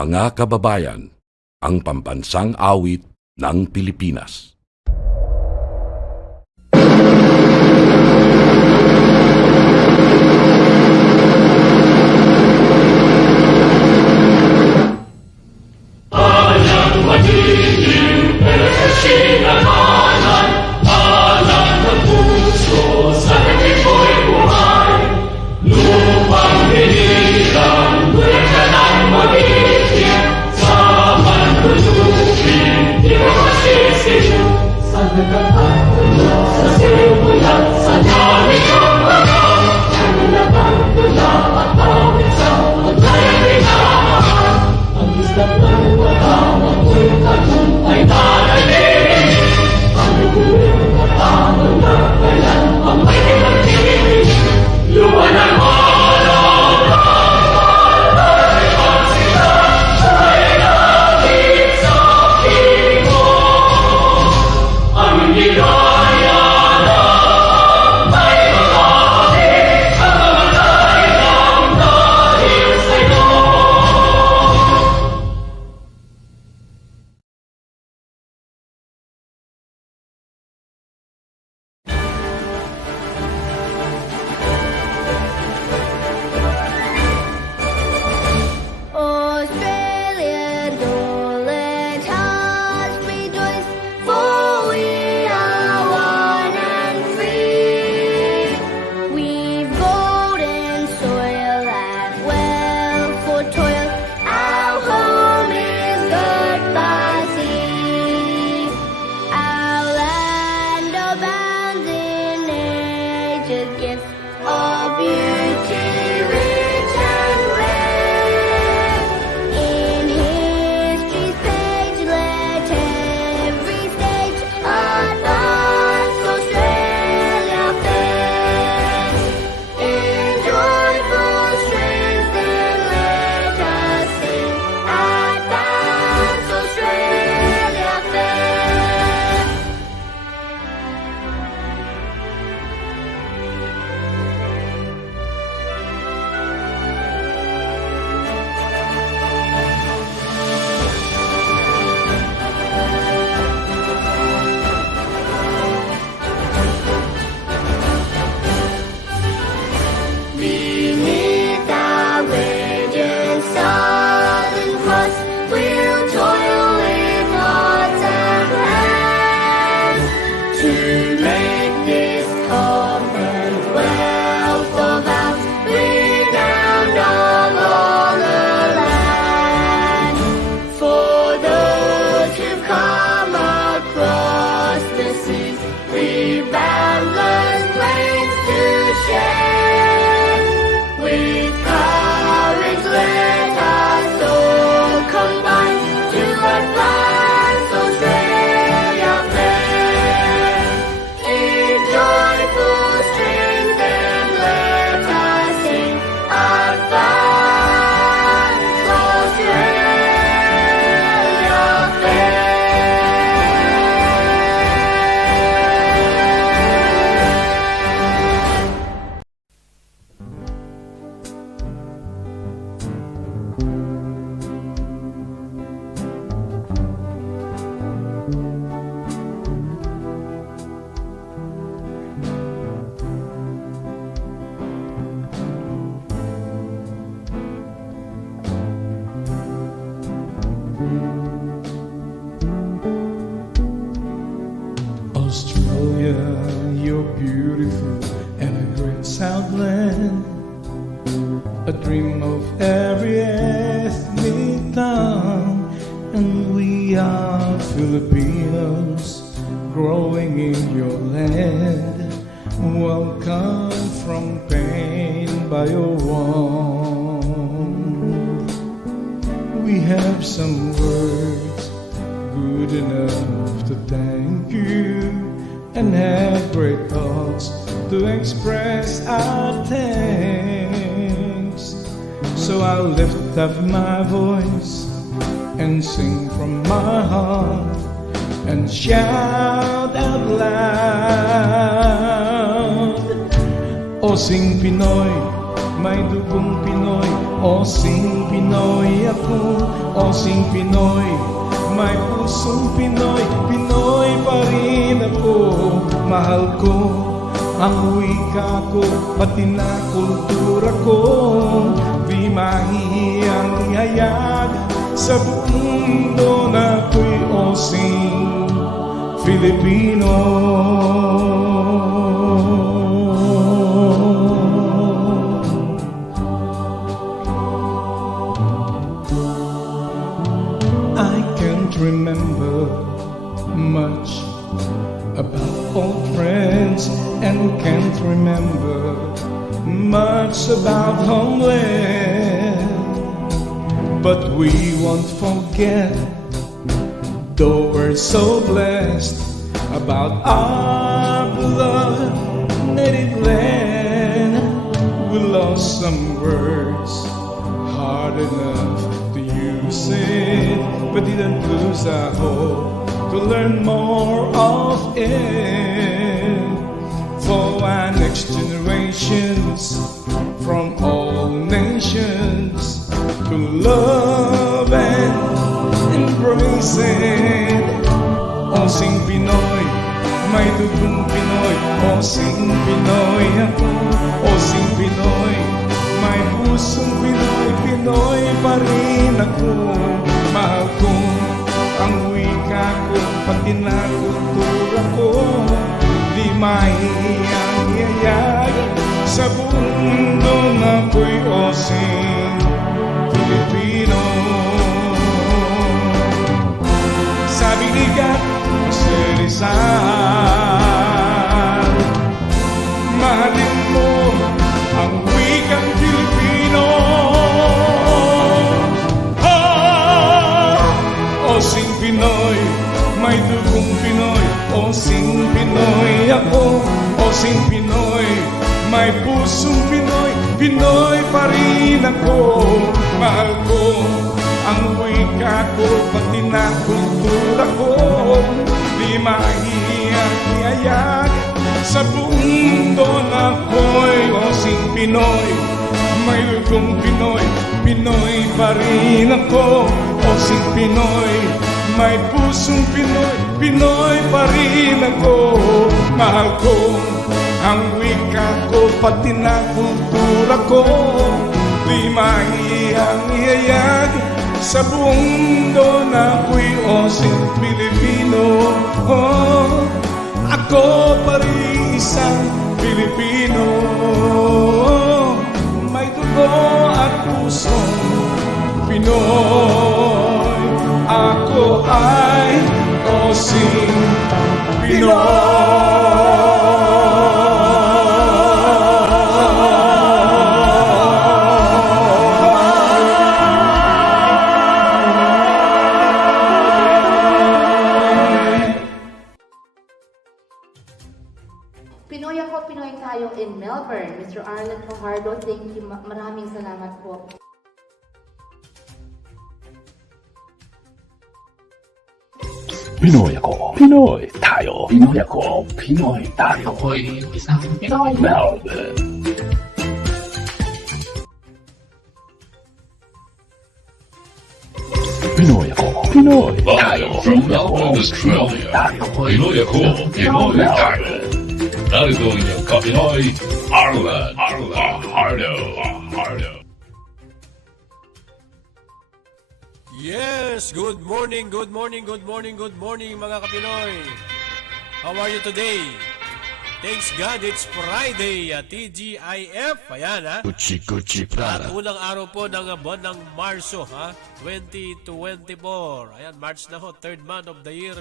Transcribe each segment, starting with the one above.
Mga kababayan, ang pambansang awit ng Pilipinas. Australia, you're beautiful and a great southland, a dream of every ethnic tongue, and we are Filipinos growing in your land. Welcome from pain by your warmth. We have some words good enough to thank you, and have great thoughts to express our thanks. So I'll lift up my voice and sing from my heart and shout out loud. O sing Pinoy, may dugong Pinoy. Osing Pinoy ako, Osing Pinoy, may pusong Pinoy. Pinoy pa rin ako, mahal ko ang wika ko, pati na kultura ko. Di mahihiyang ihayag sa buong mundo na ako'y Osing Filipino. I can't remember much about old friends, and can't remember much about homeland. But we won't forget, though we're so blessed, about our beloved native land. We lost some words, hard enough to use it, but didn't lose our hope to learn more of it. For our next generations from all nations to love and embrace it. Osing Pinoy, may dugong Pinoy. Osing Pinoy ako, Osing Pinoy, may pusong Pinoy. Pinoy pa rin ako, mahal ko ang wika ko, pati na kultura ko. Di mahihiyang ihayag sa buong mundo na ako'y Osing Filipino. Sabi ni God, Rizal, mahalin mo ang wikang Filipino. Osing Pinoy, may dugong Pinoy. Osing Pinoy ako, Osing Pinoy, may pusong Pinoy. Pinoy pa rin ako, mahal ko ang wika ko, pati na kultura ko. Di mahihiyang ihayag sa buong mundo na ako'y Osing Pinoy. May dugong Pinoy, Pinoy pa rin ako, Osing Pinoy, may pusong Pinoy. Pinoy pa rin ako, mahal ko ang wika ko, pati na kultura ko. Di mahihiyang ihayag sa buong mundo na ako'y Osing Pilipino. Oh, ako pa rin isang Pilipino, may dugo at pusong Pinoy. Ako ay Osing Pinoy. Pinoy ako, Pinoy tayo in Melbourne. Mr. Arlen Fajardo, thank you. Maraming salamat po. Pinoy ako, Pinoy tayo. Pinoy ako, Pinoy tayo. Ako'y isang Pinoy. Melbourne. Pinoy ako, Pinoy tayo. From Melbourne, Australia. Pinoy ako, Pinoy tayo. Narito ang inyong ka-Pinoy, Arlen Fajardo. Yes, good morning mga Kapinoy. How are you today? Thanks God, it's Friday, TGIF. Ayan ha. Kuchi At Prada. unang araw po ng buwan ng Marso, 2024. Ayan, March na ho, third month of the year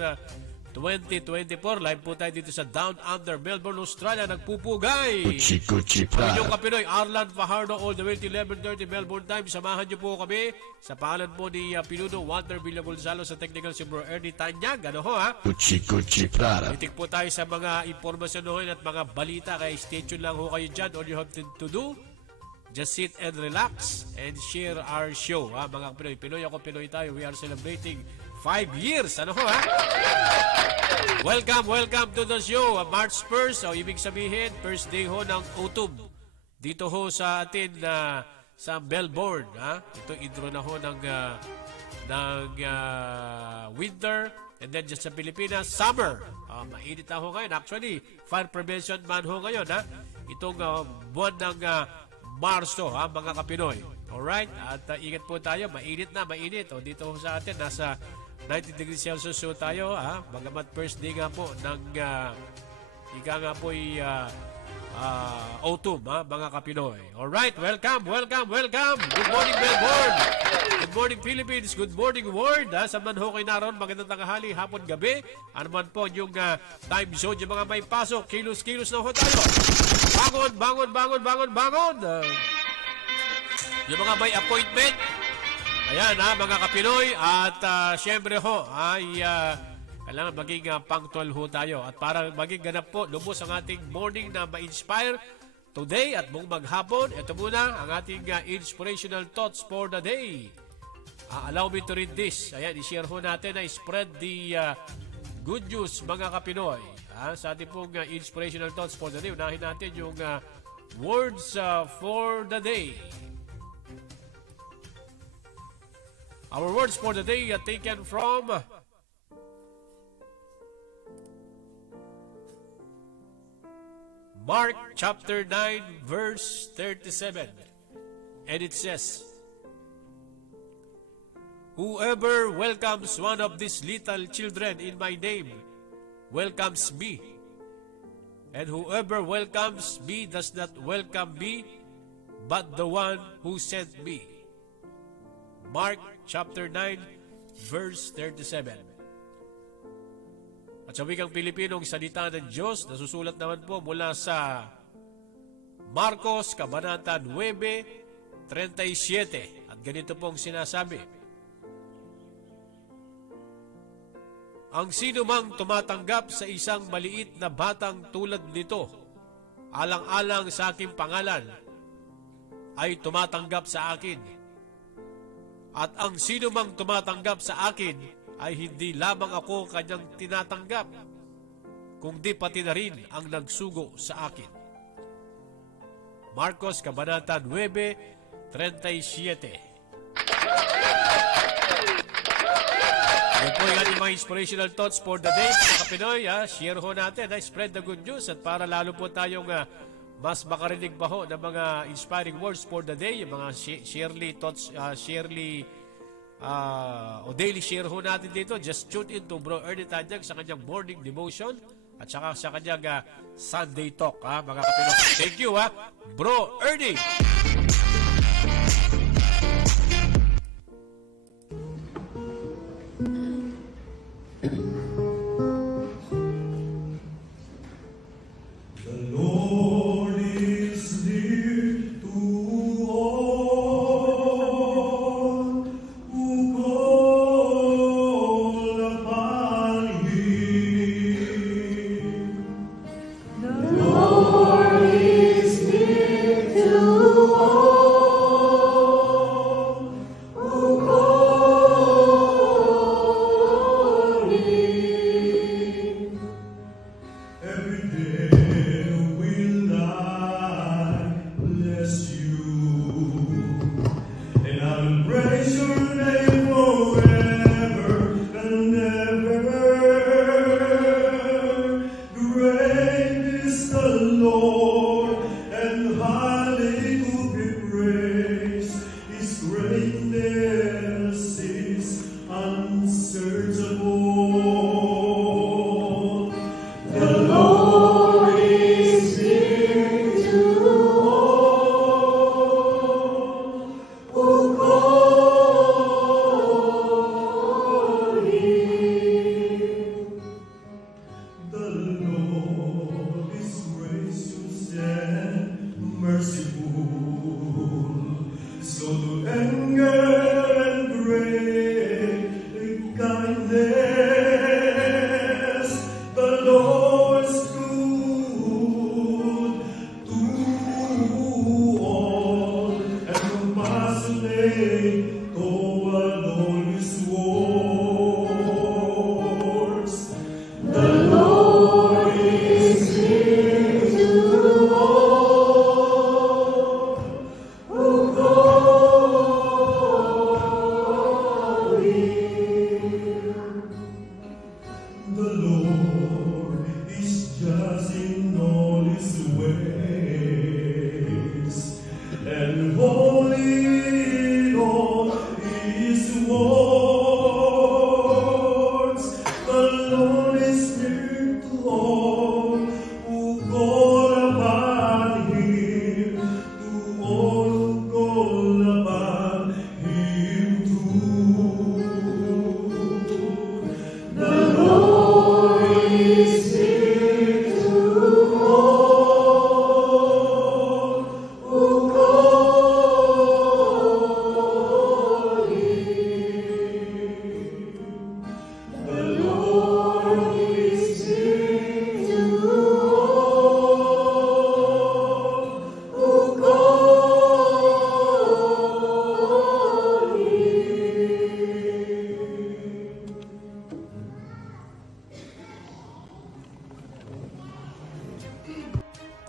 2024. Live po tayo dito sa Down Under, Melbourne, Australia. Nagpupugay. Kuchi Ang Prada. inyong Kapinoy, Arlen Fajardo, all the way to 11:30 Melbourne time. Samahan niyo po kami sa pangalan po ni Pinuno Walter Villa Gonzalo sa technical si Bro Ernie Tanyag. Ano ho ha? Kuchi Prada. Itik po tayo sa mga impormasyon ho at mga balita. Kaya stay tuned lang ho kayo dyan. All you have to do, just sit and relax and share our show. Ha? Mga Pinoy, Pinoy ako, Pinoy tayo. We are celebrating 5 years. Ano ho ha? Welcome to the show. March 1st. So, ibig sabihin, first day ho ng autumn dito ho sa atin sa Melbourne. Ito intro na ho ng winter. And then just sa Pilipinas, summer. Mainit na ho ngayon. Actually, fire prevention man ho ngayon. Itong buwan ng Marso, mga Kapinoy. Alright? At ingat po tayo. Mainit na, mainit. Dito ho sa atin, nasa 90 degrees Celsius ho tayo. Bagamat first day nga po ng ika nga po autumn, mga Kapinoy. Alright, welcome, welcome, welcome. Good morning, Melbourne. Good morning, Philippines. Good morning, world. Sa man ho kayo naroon, magandang tanghali, hapon, gabi. Ano man po yung time zone, yung mga may pasok, kilos-kilos na ho tayo. Bangon, bangon, bangon, bangon, bangon. Yung mga may appointment, ayan, mga Kapinoy. At syempre ho, ay kailangan maging punctual ho tayo. At para maging ganap po, lubos ang ating morning na ma-inspire today at buong maghapon. Ito muna ang ating inspirational thoughts for the day. Allow me to read this. Ayan, i-share ho natin na spread the good news, mga Kapinoy. Sa ating pong inspirational thoughts for the day, unahin natin yung words for the day. Our words for the day are taken from Mark chapter 9 verse 37. And it says, "Whoever welcomes one of these little children in my name welcomes me. And whoever welcomes me does not welcome me, but the one who sent me." Mark chapter 9 verse 37. At sa wikang Pilipinong salita ng Diyos, nasusulat naman po mula sa Marcos, Kabanata 9:37. At ganito pong sinasabi, "Ang sino mang tumatanggap sa isang maliit na batang tulad nito, alang-alang sa aking pangalan, ay tumatanggap sa akin. At ang sino mang tumatanggap sa akin, ay hindi lamang ako kanyang tinatanggap, kundi pati na rin ang nagsugo sa akin." Marcos, Kabanata 9:37. Yan po yung ating mga inspirational thoughts for the day, mga Kapinoy. Share ho natin, spread the good news, at para lalo po tayong mas makarinig pa ho ng mga inspiring words for the day, yung mga Shirley thoughts, o daily share ho natin dito. Just tune in to Bro Ernie Tanyag sa kanyang morning devotion at saka sa kanyang Sunday talk, mga Kapinoy. Thank you, Bro Ernie. The Lord is near to all who call upon Him. The Lord is near to all who call Him. Every day will I bless you, and I will praise your name forever and ever. Great is the Lord, and highly to be praised. His greatness is unsearchable. The Lord is near to all who call Him. The Lord is gracious and merciful, slow to anger and great in kindness. The Lord is good to all, and compassionate toward all His works. The Lord is near to all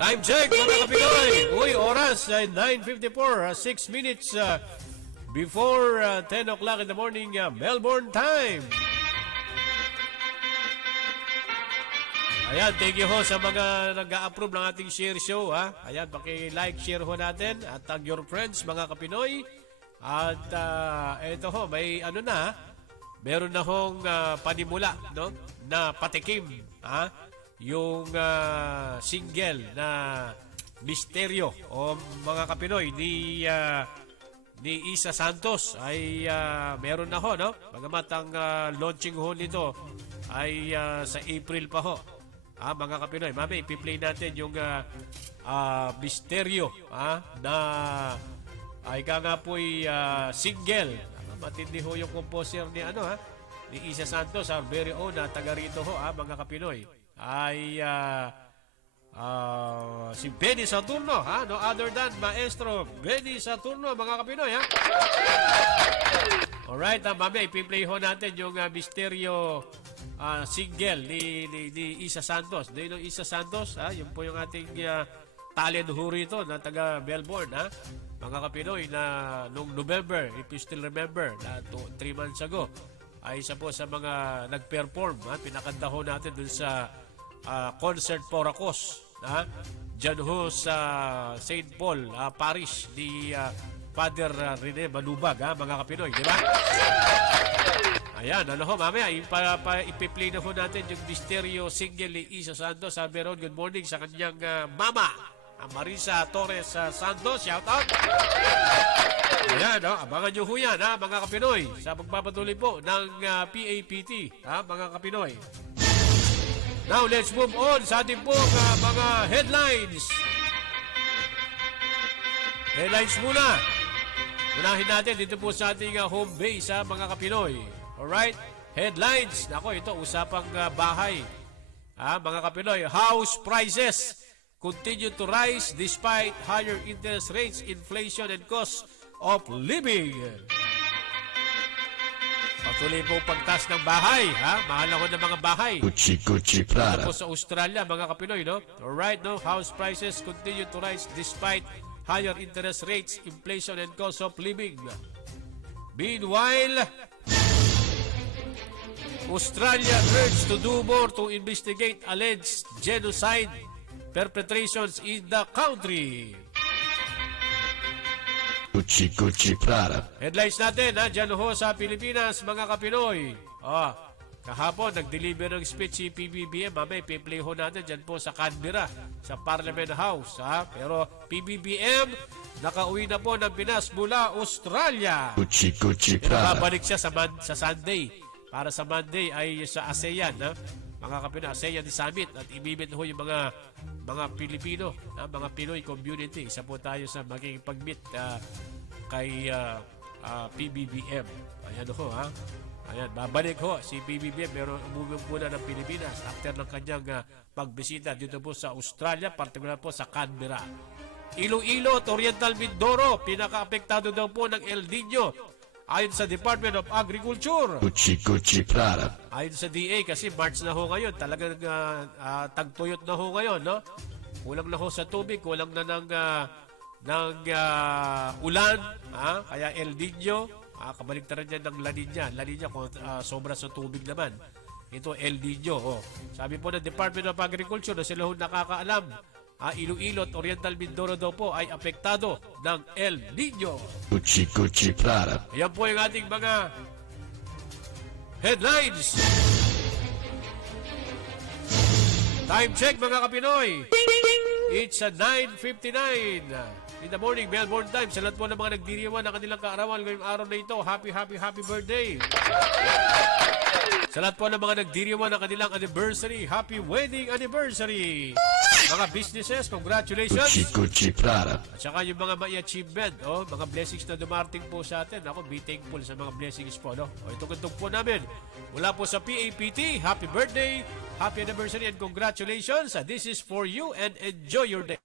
Time check mga kapinoy. Uy, oras ay 9:54, 6 minutes before 10 o'clock in the morning Melbourne time. Ayan, thank you ho sa mga nag-a-approve ng ating share show. Ha? Ayan, paki-like, share ho natin at tag your friends mga kapinoy. At eto ho, may ano na, meron na hong panimula, no? Na patikim, ha? Yung single na misteryo o mga kapinoy ni Isa Santos ay meron na ho, no? Bagamat ang launching ho nito ay sa April pa ho. Mga kapinoy, mami, ipi-play natin yung misteryo na ay nga po'y single. Matindi ho yung composer ni ni Isa Santos, our very own na taga rito ho, mga kapinoy. Ay si Benny Saturno, no other than Maestro Benny Saturno, mga kapinoy, ha? Alright, mamaya ipi-play ho natin yung misteryo single ni Isa Santos. Dahil ng Isa Santos, yun po yung ating talent ho rito na taga Melbourne, ha? Mga kapinoy, na nung November, if you still remember, na 3 months ago, ay isa po sa mga nag-perform, pinakanta ho natin dun sa concert Poracos, dyan ho sa St. Paul Parish ni Father Rene Manubag, mga kapinoy, di ba? Ayan, ano ho, mamaya ipi-play na ho natin yung misteryo single ni Isa Santos. Sabi ron, good morning sa kanyang mama, Marisa Torres Santos, shout out. Ayan, abangan nyo ho yan, mga kapinoy, sa magpapatuloy po ng PAPT, mga kapinoy. Now, let's move on sa ating po mga headlines. Headlines muna. Unahin natin dito po sa ating home base, mga kapinoy. Alright? Headlines. Nako, ito, usapang bahay. Mga kapinoy, house prices continue to rise despite higher interest rates, inflation, and cost of living. Patuloy po pagtas ng bahay, mahal ako ng mga bahay. Gucci Prada. Ito po sa Australia, mga kapinoy, no? Alright, no? House prices continue to rise despite higher interest rates, inflation, and cost of living. Meanwhile, Australia urged to do more to investigate alleged genocide perpetrations in the country. Gucci Prada. Headlines natin, dyan ho sa Pilipinas, mga kapinoy. Kahapon, nag-deliver ng speech si PBBM. Mamay, piplay ho natin dyan po sa Canberra, sa Parliament House. Pero PBBM, nakauwi na po ng Pinas mula Australia. Gucci Prada. Babalik siya sa Sunday. Para sa Monday ay sa ASEAN, mga kapinoy, ASEAN Summit. At ibibit ho yung mga Pilipino, mga Pinoy community. Isa po tayo sa maging pag-meet kay PBBM. Ayan ho, Ayan, babalik ho si PBBM, pero umuwi muna ng Pilipinas after ng kanyang pagbisita dito po sa Australia, particular po sa Canberra. Iloilo at Oriental Mindoro, pinaka-apektado daw po ng El Nino ayon sa Department of Agriculture. Gucci Prada. Ayon sa DA, kasi March na ho ngayon, talagang tagtuyot na ho ngayon, no? Kulang na ho sa tubig, kulang na ng ulan, kaya El Nino, kabaligtaran niya ng La Nina. La Nina kung sobra sa tubig naman. Ito El Nino. Sabi po ng Department of Agriculture na sila ho nakakaalam, Iloilo at Oriental Mindoro daw po ay apektado ng El Nino. Gucci Prada. Ayan po yung ating mga headlines. Time check, mga kapinoy. It's 9:59. in the morning, Melbourne time. Sa lahat po ng mga nagdiriwan ng kanilang kaarawan ngayong araw na ito, happy birthday. Sa lahat po ng mga nagdiriwan ng kanilang anniversary, happy wedding anniversary. Mga businesses, congratulations. Kuchi Prada. At saka yung mga may achievement, mga blessings na dumarating po sa atin. Ako, be thankful sa mga blessings po, no? Itong po namin. Mula po sa PAPT, happy birthday, happy anniversary, and congratulations. This is for you and enjoy your day.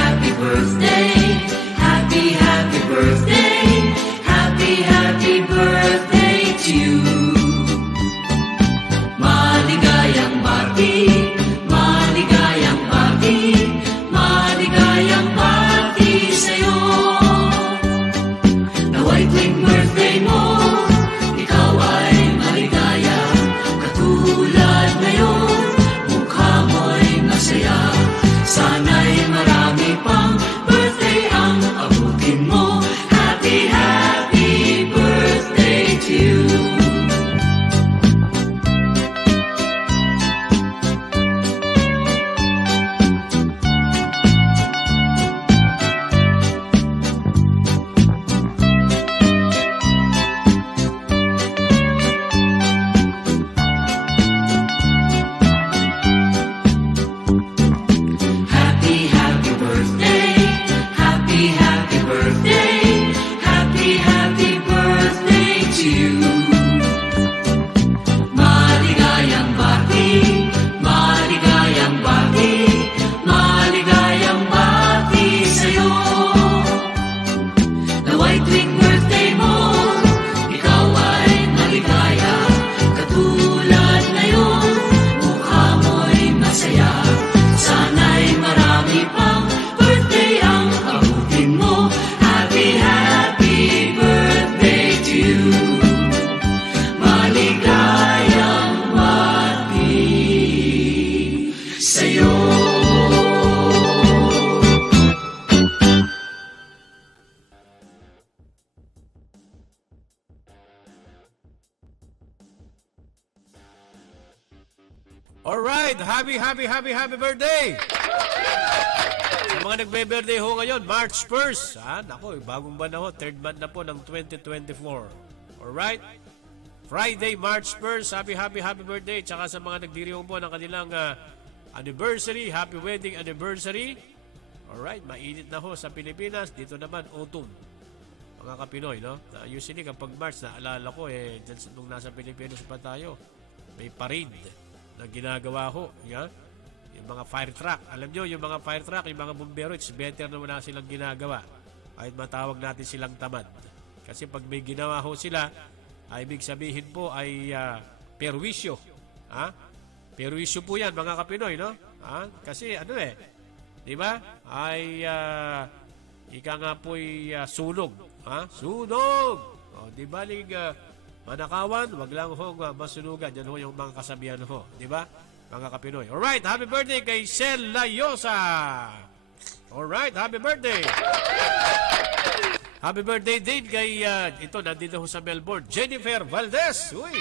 Happy birthday, happy birthday, happy birthday to you. Maligayang bati, maligayang bati, maligayang bati sa'yo. Nawa'y tuwing birthday mo, ikaw ay maligaya. Katulad ngayon, mukha mo'y masaya. Sana'y marami pang birthday ang abutin mo. Happy birthday to you. Happy birthday, happy birthday, happy birthday to you. Maligayang bati, maligayang bati, maligayang bati sa'yo. Nawa'y tuwing birthday mo, ikaw ay maligaya. Katulad ngayon, mukha mo'y masaya. Sana'y marami pang birthday ang abutin mo. Happy birthday to you. Maligayang bati sa'yo. Alright, happy birthday! Sa mga nagbe-birthday ho ngayon, March 1st. Nako, bagong buwan na ho, third month na po ng 2024. Alright? Friday, March 1st, happy birthday. Tsaka sa mga nagdiriwang po ng kanilang anniversary, happy wedding anniversary. Alright, mainit na ho sa Pilipinas. Dito naman, autumn. Mga ka-Pinoy, no? Usually kapag March, naalala ko, dyan nung nasa Pilipinas pa tayo, may parade na ginagawa ho. Yeah? Yung mga fire truck. Alam nyo, yung mga fire truck, yung mga bumbero, it's better na wala silang ginagawa. Kahit matawag natin silang tamad. Kasi pag may ginawa ho sila, ay ibig sabihin po ay perwisyo. Perwisyo po yan, mga ka-Pinoy, no? Kasi di ba? Ay ika nga po'y sunog. Sunog! Di ba manakawan, wag lang ho masunugan. Yan ho yung mga kasabihan ho. Di ba? Mga ka-Pinoy. Alright, happy birthday kay Sel Layosa. Alright, happy birthday. Happy birthday din kay, ito, nandito ho sa Melbourne, Jennifer Valdez. Uy!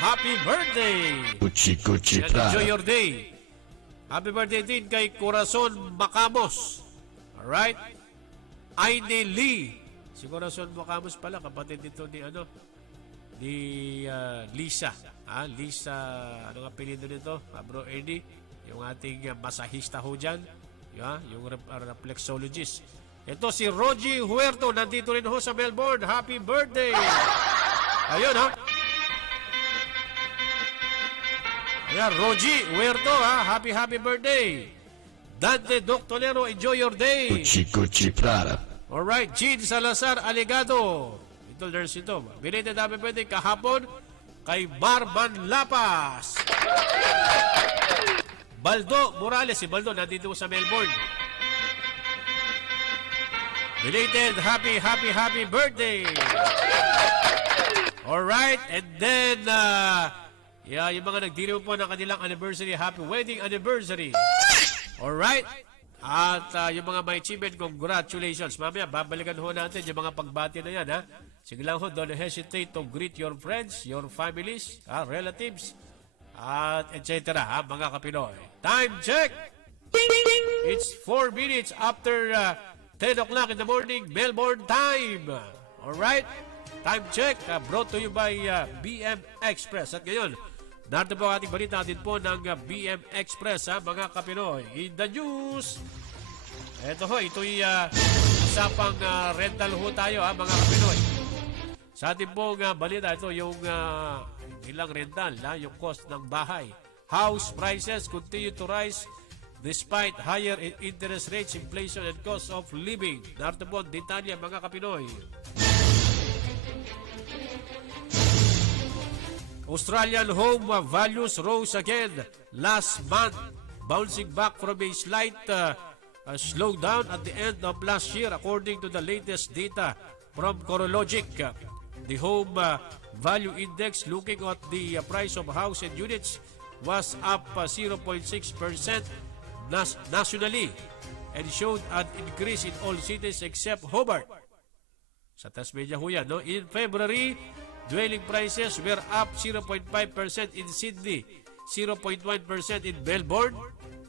Happy birthday! Kuchi And enjoy Prada. your day. Happy birthday din kay Corazon Macamos. Alright? Aine Lee. Si Corazon Macamos pala, kapatid dito ni Lisa. Lisa, anong apelido nito? Bro Eddie, yung ating masahista ho dyan. Yung reflexologist. Ito si Rogie Huerto, nandito rin ho sa Melbourne. Happy birthday! Ayun Ayan, Rogie Huerto, happy birthday! Dante Doctolero, enjoy your day! Kuchi Prada. Alright, Jean Salazar Aligado. Ito, nurse ito. Belated happy birthday kahapon kay Marman Lapas. Baldo Morales, si Baldo nandito sa Melbourne. Belated happy birthday. Alright, and then Yeah, yung mga nagdiriw po ng kanilang anniversary, happy wedding anniversary. Alright? At yung mga may achievement, congratulations. Mamaya, babalikan ho natin yung mga pagbati na yan, ha? Sige lang ho, don't hesitate to greet your friends, your families, relatives, at etc. Mga Kapinoy. Time check! It's 4 minutes after 10 o'clock in the morning, Melbourne time. Alright? Time check, brought to you by BM Express. At ngayon, narito po ang ating balita din po ng BM Express, mga Kapinoy. In the news, eto ho, ito'y usapang rental ho tayo, mga Kapinoy. Sa ating pong balita, ito yung ilang rental, yung cost ng bahay. House prices continue to rise despite higher interest rates, inflation, and cost of living. Narito po ang detalye, mga Kapinoy. Australian home values rose again last month, bouncing back from a slight slowdown at the end of last year, according to the latest data from CoreLogic. The home value index, looking at the price of house and units, was up 0.6% nationally and showed an increase in all cities except Hobart. Sa Tasmania ho yan, no? In February, dwelling prices were up 0.5% in Sydney, 0.1% in Melbourne,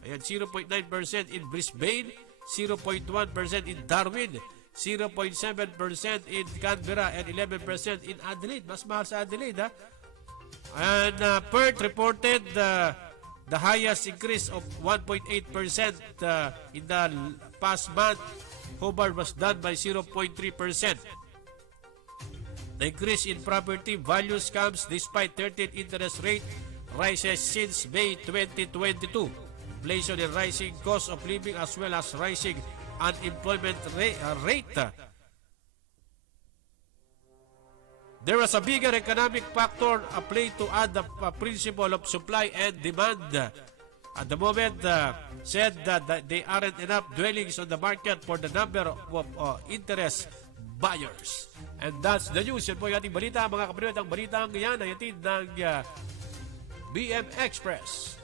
0.9% in Brisbane, 0.1% in Darwin, 0.7% in Canberra, and 11% in Adelaide. Mas mahal sa Adelaide, ha? And Perth reported the highest increase of 1.8% in the past month. Hobart was down by 0.3%. The increase in property values comes despite 13 interest rate rises since May 2022. Inflation and rising cost of living as well as rising unemployment rate. There was a bigger economic factor applied to add the principle of supply and demand. At the moment, said that they aren't enough dwellings on the market for the number of interest buyers. And that's the news. Yan po yung ating balita, mga Kapinoy. Ang balita yan ay atin ng BM Express.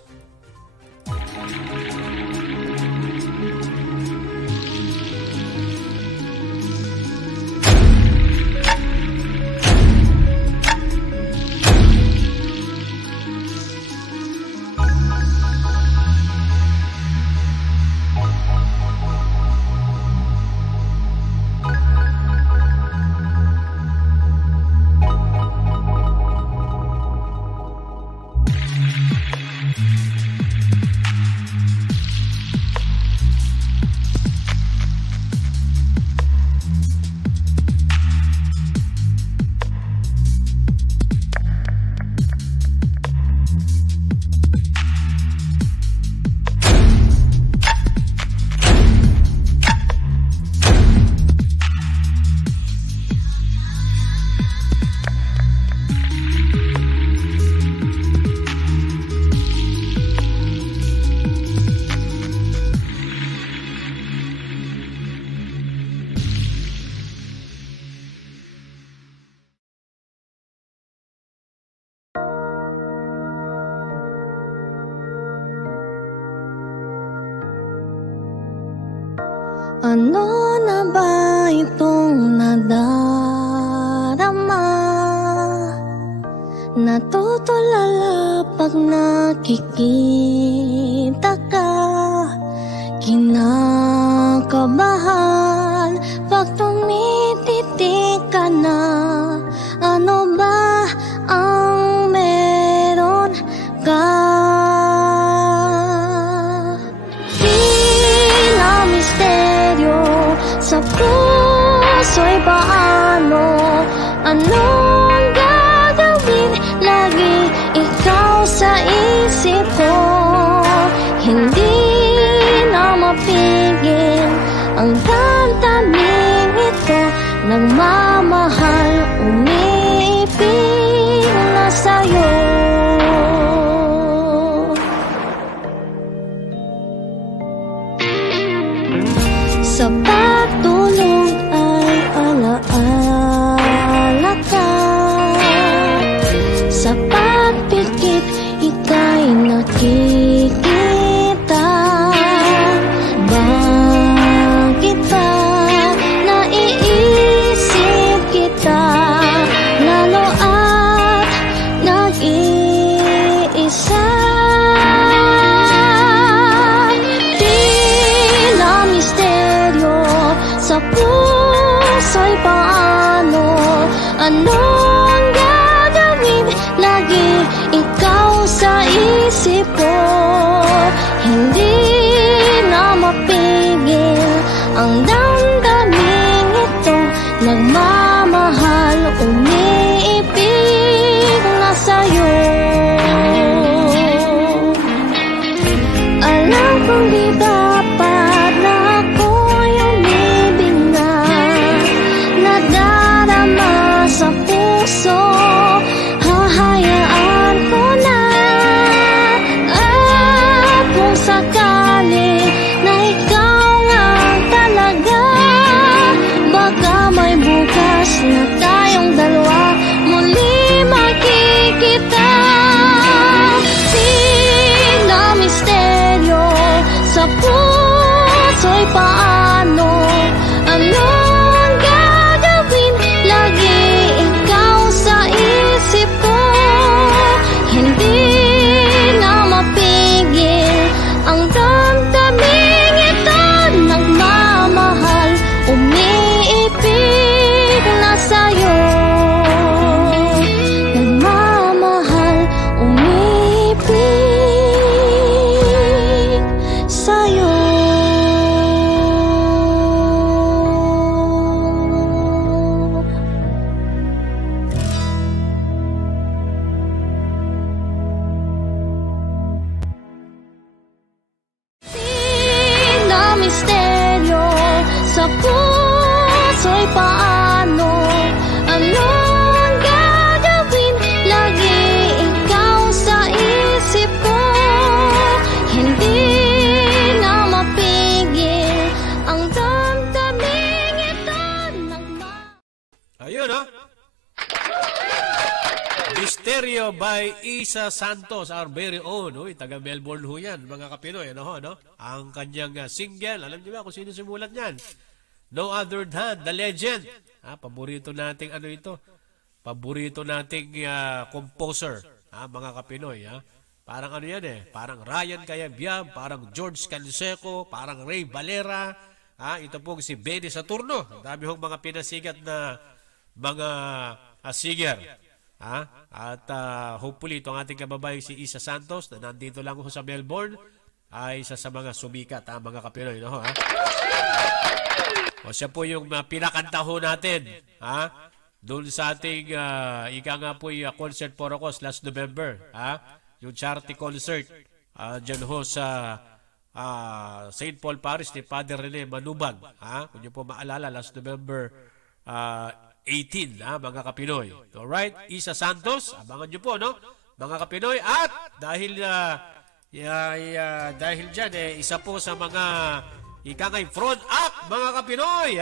Ano na ba itong nadarama? Natutulala pag nakikita ka, kinakabahan pag tumititik ka na. Ano ba ang meron ka? Sa puso'y paano? Anong gagawin? Lagi ikaw sa isip ko. Hindi na mapigil ang damdamin ito. Nagmamahal, umiibig na sa'yo. Sa pagtulog ay alaala ka, sa pagpikit nakikita. Bakit ba naiisip kita lalo at nag-iisa? Tila misteryo sa puso'y paano, anong gagawin? Lagi ikaw sa isip ko, hindi na mapigil ang damdaming ito. Nagmamahal, umiibig na sa'yo. Alam kong di dapat na ako'y umibig na, nadarama sa puso, hahayaan ko na. At kung sakali na ikaw nga talaga, baka may bukas na tayong dalawa muli makikita. Tila misteryo sa puso'y paano, anong gagawin? Lagi ikaw sa isip ko, hindi na mapigil ang damdaming ito. Nagmamahal, umiibig na sa'yo. Nagmamahal, umiibig sa'yo. Tila misteryo sa puso'y paano, anong gagawin? Lagi ikaw sa isip ko, hindi na mapigil ang damdaming ito. Ayun, ha? Misteryo by Isa Santos, our very own. Uy, taga Melbourne ho yan, mga kapinoy. Ano ho, no? Ang kanyang single, alam niyo ba kung sino simulat niyan? No other than the legend. Paborito nating ano ito? Paborito nating composer, mga kapinoy. Parang ano yan parang Ryan Cayabyab, parang George Canseco, parang Ray Valera. Ito pong si Benny Saturno. Ang dami hong mga pinasigat na mga singer. At hopefully itong ating kababayan si Isa Santos na nandito lang ho sa Melbourne ay isa sa mga sumikat, mga kapinoy, no? O siya po yung pinakanta ho natin, doon sa ating ika nga po yung concert for Ocos last November, yung charity concert dyan ho sa St. Paul Parish ni Father Rene Manubag, kung nyo po maalala last November 18, mga kapinoy. Alright, Isa Santos, abangan nyo po, no? Mga kapinoy, at dahil dahil dyan, isa po sa mga ikangay front act, mga kapinoy,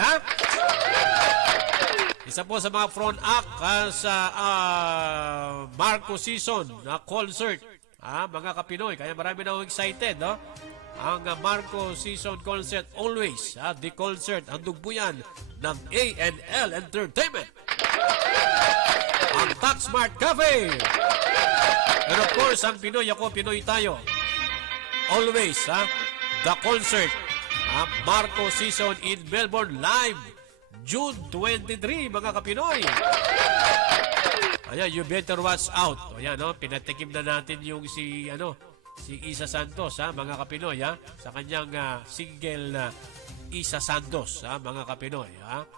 isa po sa mga front act sa Marco season na concert, mga kapinoy. Kaya marami na akong excited, no? Ang Marco season concert always, the concert, ang dugbuyan ng A&L Entertainment, ang Tax Smart Cafe, and of course, ang Pinoy ako, Pinoy tayo. Always, the concert, Marco season in Melbourne live, June 23, mga kapinoy. Ayan, you better watch out. Ayan, no? Pinatikim na natin yung si Isa Santos, mga kapinoy, sa kanyang single Isa Santos, mga kapinoy.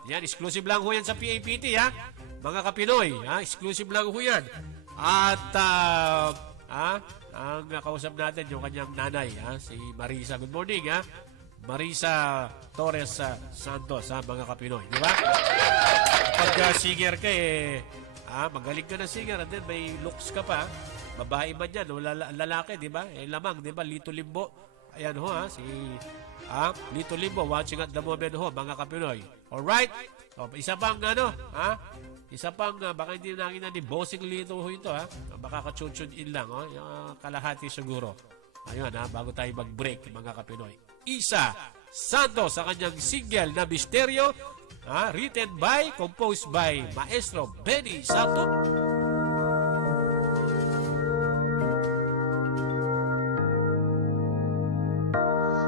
Yan, exclusive lang ho yan sa PAPT, mga kapinoy. Exclusive lang ho yan. At ang kausap natin yung kanyang nanay, si Marisa. Good morning, Marisa Torres Santos, mga kapinoy. Di ba? Pag singer ka, magaling ka na singer, and then may looks ka pa, babae man yan, o lalaki, di ba? Lamang, di ba? Lito Limbo. Ayan ho ha, si Lito Limbo watching at the moment ho, mga kapinoy. Alright? O, isa pang ano, ha? Isa pang, baka hindi nakita ni Bossing Lito ho ito, ha? Baka ka-tune in lang, oh. Yung, kalahati siguro. Ayun, ha? Bago tayo mag-break, mga kapinoy. Isa Santos sa kanyang single na Misteryo, written by, composed by Maestro Benny Santos.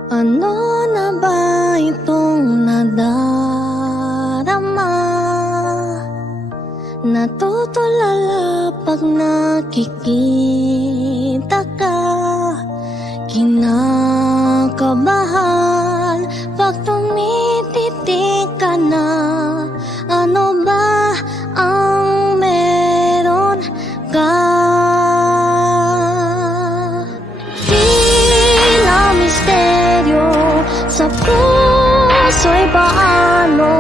Ano na ba itong nadarama? Natutulala pag nakikita ka, kinakabahan pag tumititik ka na. Ano ba ang meron ka? Tila misteryo sa puso'y paano?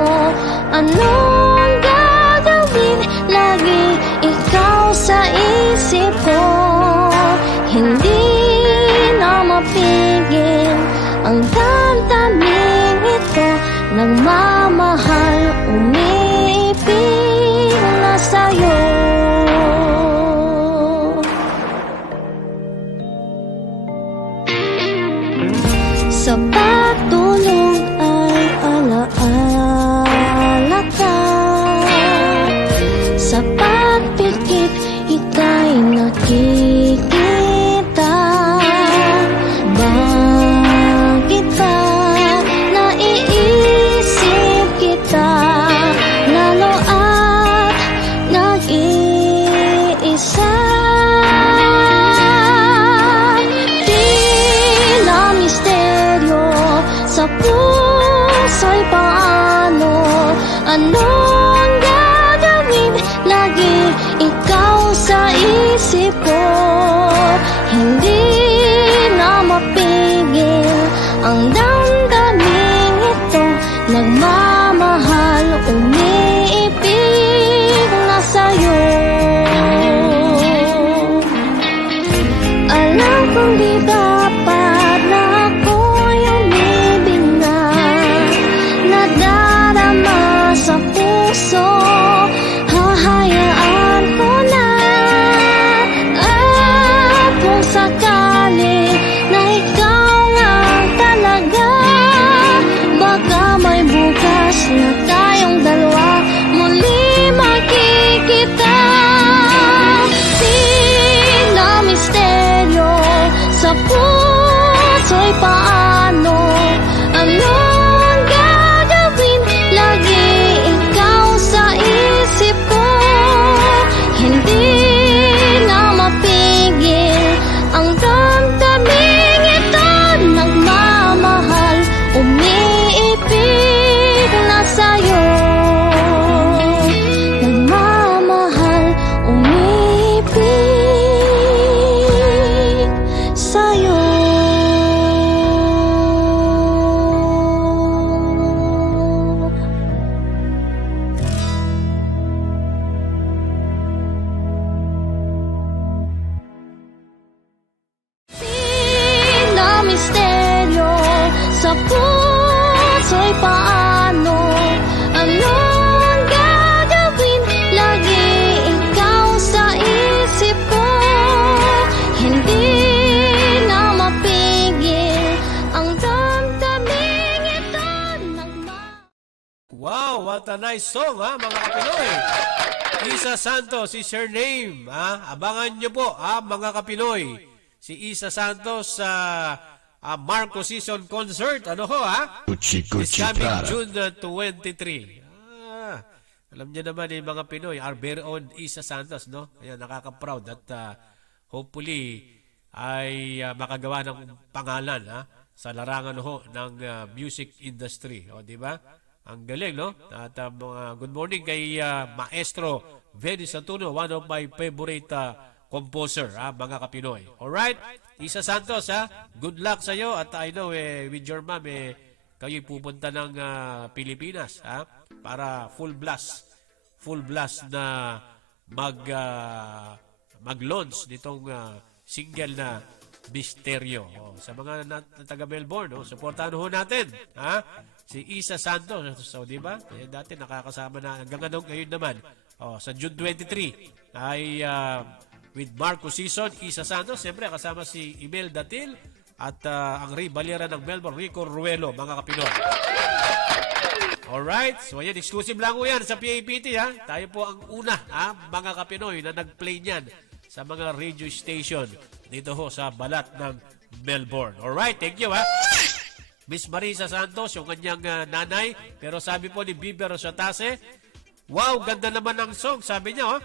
Anong gagawin? Lagi ikaw sa isip ko. Hindi na mapigil ang damdamin ito. Nagmamahal, umiibig na sa'yo. Sa pagtulog ay alaala ka. Sa pagpikit, ika'y nakikita. Bakit ba naiisip kita? Lalo at nag-iisa. Tila misteryo sa puso'y paano? Anong gagawin? Lagi ikaw sa isip ko. Hindi na mapigil ang damdamin ito. Nagmamahal, umiibig na sa'yo. Alam kong di dapat na ako'y umibig na. Nadarama sa puso, hahayaan ko na. At kung sakali na ikaw nga talaga, baka may bukas na tayong dalawa muli makikita. Tila misteryo sa puso'y paano? Anong gagawin? Lagi ikaw sa isip ko. Hindi na mapigil ang damdamin ito. Nagmamahal, umiibig na sa'yo. Nagmamahal, umiibig sa'yo. Tila misteryo sa puso'y paano? Anong gagawin? Lagi ikaw sa isip ko. Hindi na mapigil ang damdamin ito. Wow, what a nice song ha, mga kapinoy. Isa Santos is her name. Abangan nyo po mga kapinoy. Si Isa Santos sa Marco Season Concert. Ano ho ha? This Cuchi coming Prada. June 23. Alam niyo naman mga Pinoy, our very own Isa Santos, no? Ayan, nakaka-proud at hopefully ay makagawa ng pangalan sa larangan ho ng music industry. O, di ba? Ang galing, no? At good morning kay Maestro Benny Santos, one of my favorite composer, mga kapinoy. Alright? Isa Santos, good luck sa iyo at I know with your mom, kayo'y pupunta ng Pilipinas, para full blast na mag-launch nitong single na Misteryo. Sa mga taga Melbourne, supportahan ho natin. Ha? Si Isa Santos. So, di ba? Dati nakakasama na hanggang ngayon naman. Sa June 23 ay with Marco Season, Isa Santos. Siyempre, kasama si Emil Datil at ang Ray Balera ng Melbourne, Rico Ruelo, mga Kapinoy. Alright, so yan, exclusive lang po yan sa PAPT, ha? Tayo po ang una, mga Kapinoy, na nag-play niyan sa mga radio station dito ho sa balat ng Melbourne. Alright, thank you, ha? Miss Marisa Santos, yung kanyang nanay, pero sabi po ni Biber Rosatase, wow, ganda naman ang song, sabi niya, ha?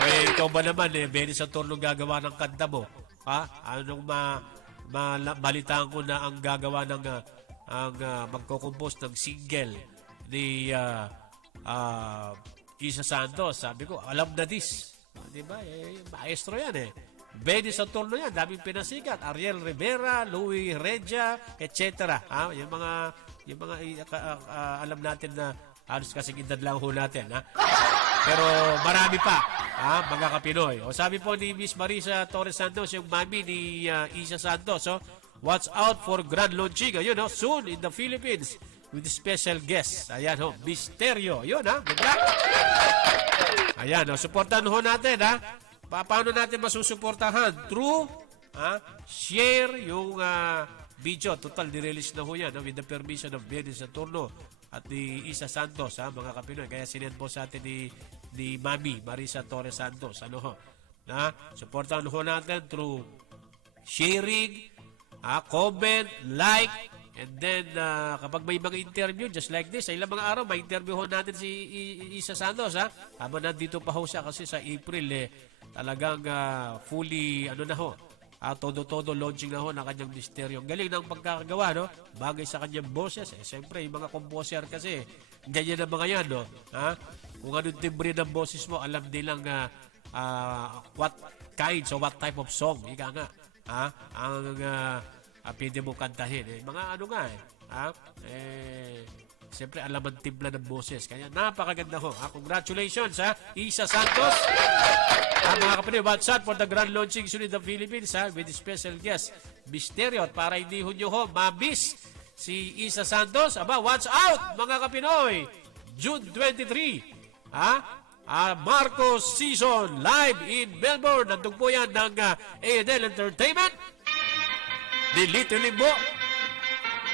Okay, ikaw ba naman, Benny sa turno gagawa ng kanta mo? Ha? Anong balitaan ko na ang gagawa ng magko-compose ng single ni Isa Santos. Sabi ko, alam na this. Diba? Maestro yan Benny sa turno yan. Daming pinasikat. Ariel Rivera, Louis Regia, etc. Yung mga alam natin na halos kasing edad lang ho natin. Pero marami pa, mga Kapinoy. Sabi po ni Miss Marisa Torres Santos, yung mami ni Isa Santos, watch out for grand launching, soon in the Philippines with special guests. Ayan Misteryo. Yun, diba? Ayan, supportan ho natin, Paano natin masusuportahan? Through, share yung video. Total, nirelease na ho yan, with the permission of Benny Saturno at ni Isa Santos, mga Kapinoy. Kaya sinend po sa atin ni Mami Marisa Torres Santos. Supportan ho natin through sharing, comment, like, and then kapag may mga interview just like this, sa ilang mga araw may interview ho natin si Isa Santos, habang nandito pa ho siya kasi sa April talagang fully todo launching na ho ng kanyang misteryo. Galing ng pagkakagawa, bagay sa kanyang boses. Siyempre, yung mga composer kasi ganyan na mga yan, kung anong timbre ng boses mo, alam nilang what kind, so what type of song, ika nga, ang pwede mo kantahin. Mga siyempre, alam ang timpla ng boses. Kaya napakaganda ho. Congratulations, Isa Santos. Mga Kapinoy, watch out for the grand launching soon in the Philippines, with special guest, Misteryo. At para hindi ho nyo ma-miss si Isa Santos, watch out, mga Kapinoy. June 23, Marcos Season, live in Melbourne. Nandun po yan ng A&L Entertainment, ni Little Limbo,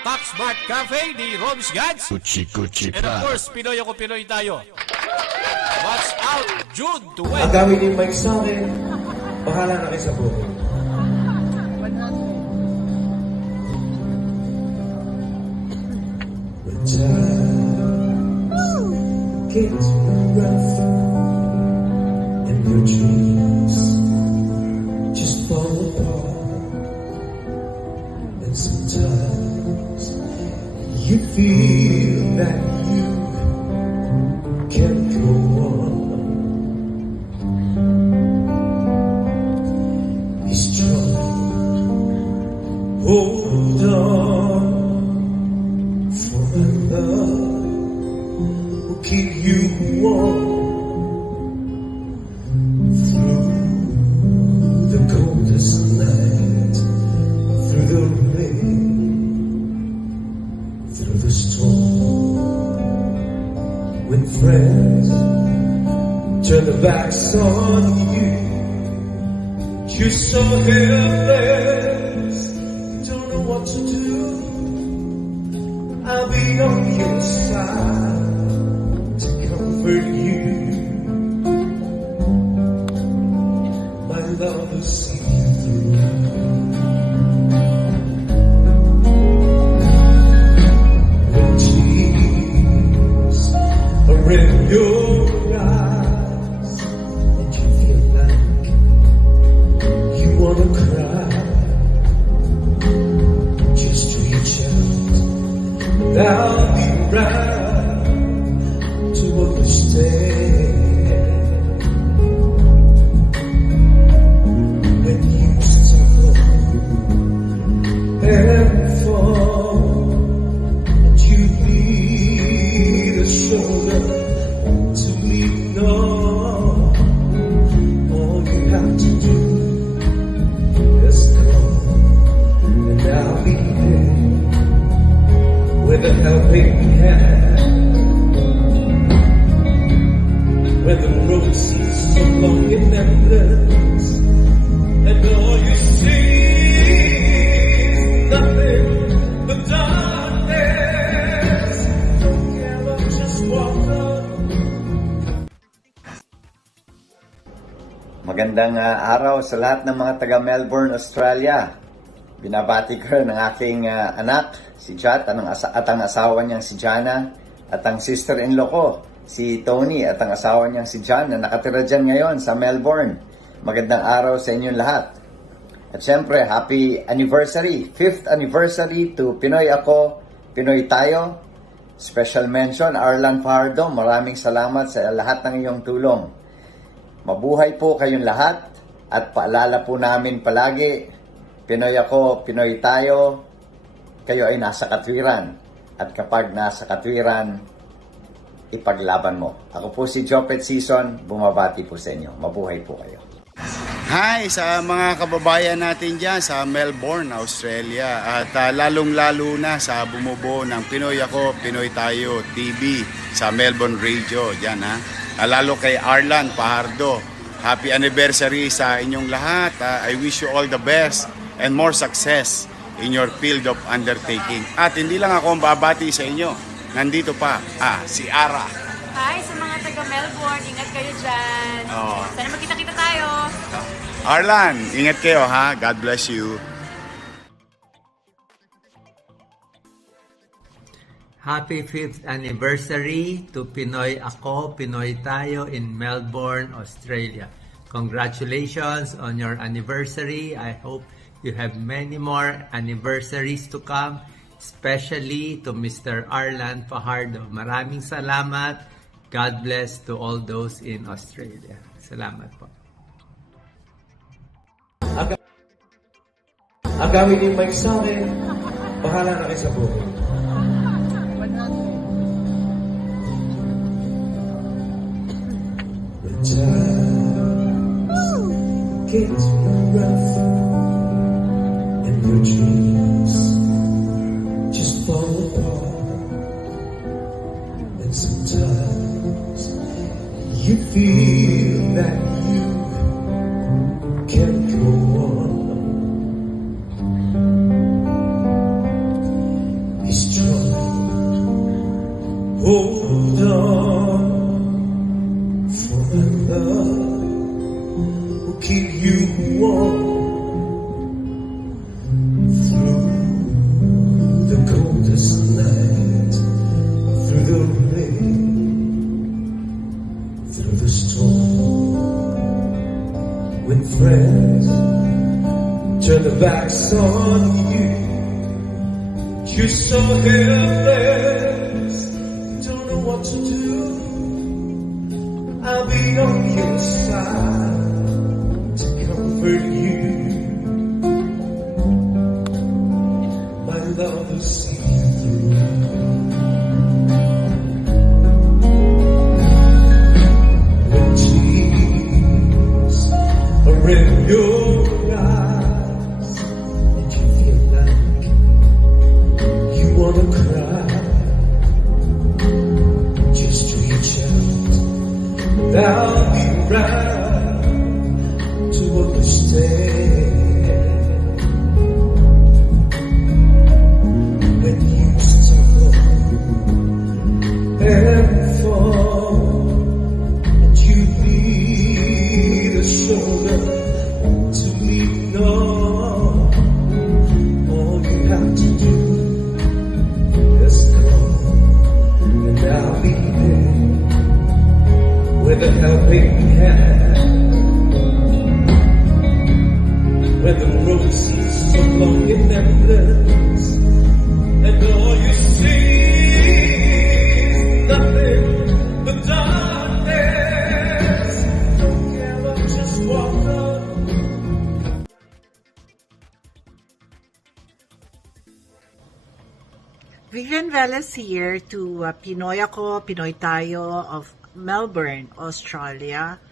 Tax Smart Cafe, ni Rob's Gads, and of course, Pinoy ako Pinoy tayo. Watch out, June 20. Ang gawin ni Mike sa akin, bahala na kayo sa buhay. When times get rough and your dreams just fall apart, and sometimes you feel that you can't go on. Be strong, hold on, for the love will keep you warm through the coldest night, through the rain, through the storm. When friends turn their backs on you, you're so helpless, don't know what to do. I'll be on your side to comfort you. My love will see you through. In your eyes, and you feel like you wanna cry, just reach out, and I'll be right helping hand when the road seems so long and endless, and all you see is nothing but darkness. Don't give up, just walk on. Magandang araw sa lahat ng mga taga Melbourne, Australia. Binabati ko ng aking anak, si Chat, at ang asawa niyang si Jana, at ang sister-in-law ko, si Tony, at ang asawa niyang si John na nakatira dyan ngayon sa Melbourne. Magandang araw sa inyong lahat. At syempre, happy anniversary, 5th anniversary to Pinoy Ako, Pinoy Tayo. Special mention, Arlan Fajardo, maraming salamat sa lahat ng iyong tulong. Mabuhay po kayong lahat at paalala po namin palagi, Pinoy Ako, Pinoy Tayo, kayo ay nasa katwiran. At kapag nasa katwiran, ipaglaban mo. Ako po si Jopet Season, bumabati po sa inyo. Mabuhay po kayo. Hi sa mga kababayan natin dyan sa Melbourne, Australia. At lalong-lalo na sa bumubuo ng Pinoy Ako, Pinoy Tayo TV sa Melbourne Radio. Dyan ha. Lalo kay Arlan Fajardo. Happy anniversary sa inyong lahat. I wish you all the best and more success in your field of undertaking. At hindi lang ako ang babati sa inyo. Nandito pa, si Ara. Hi sa mga taga Melbourne, ingat kayo dyan. Sana magkita-kita tayo. Arlan, ingat kayo ha. God bless you. Happy 5th anniversary to Pinoy Ako, Pinoy Tayo in Melbourne, Australia. Congratulations on your anniversary. I hope you have many more anniversaries to come, especially to Mr. Arlan Fajardo. Maraming salamat. God bless to all those in Australia. Salamat po. Agawin yung mic sa akin. Bahala na kayo sa buhay. When times get rough and your dreams just fall apart, and sometimes you feel that you can't go on. Be strong, hold on, for the love will keep you warm through the coldest night, through the rain, through the storm. When friends turn their backs on you, you're so helpless, don't know what to do. I'll be on your side to comfort you. My love will see you through. When tears are in your eyes and you feel like you wanna cry, just reach out. I'll be right to understand. When you stumble and fall, and you need a shoulder to lean on, all you have to do is call, and I'll be there with a helping hand. When the road seems so long and endless, and all you see is nothing but darkness. Don't give up, just walk on. Vivian Velas here to Pinoy Ako, Pinoy Tayo of Melbourne, Australia.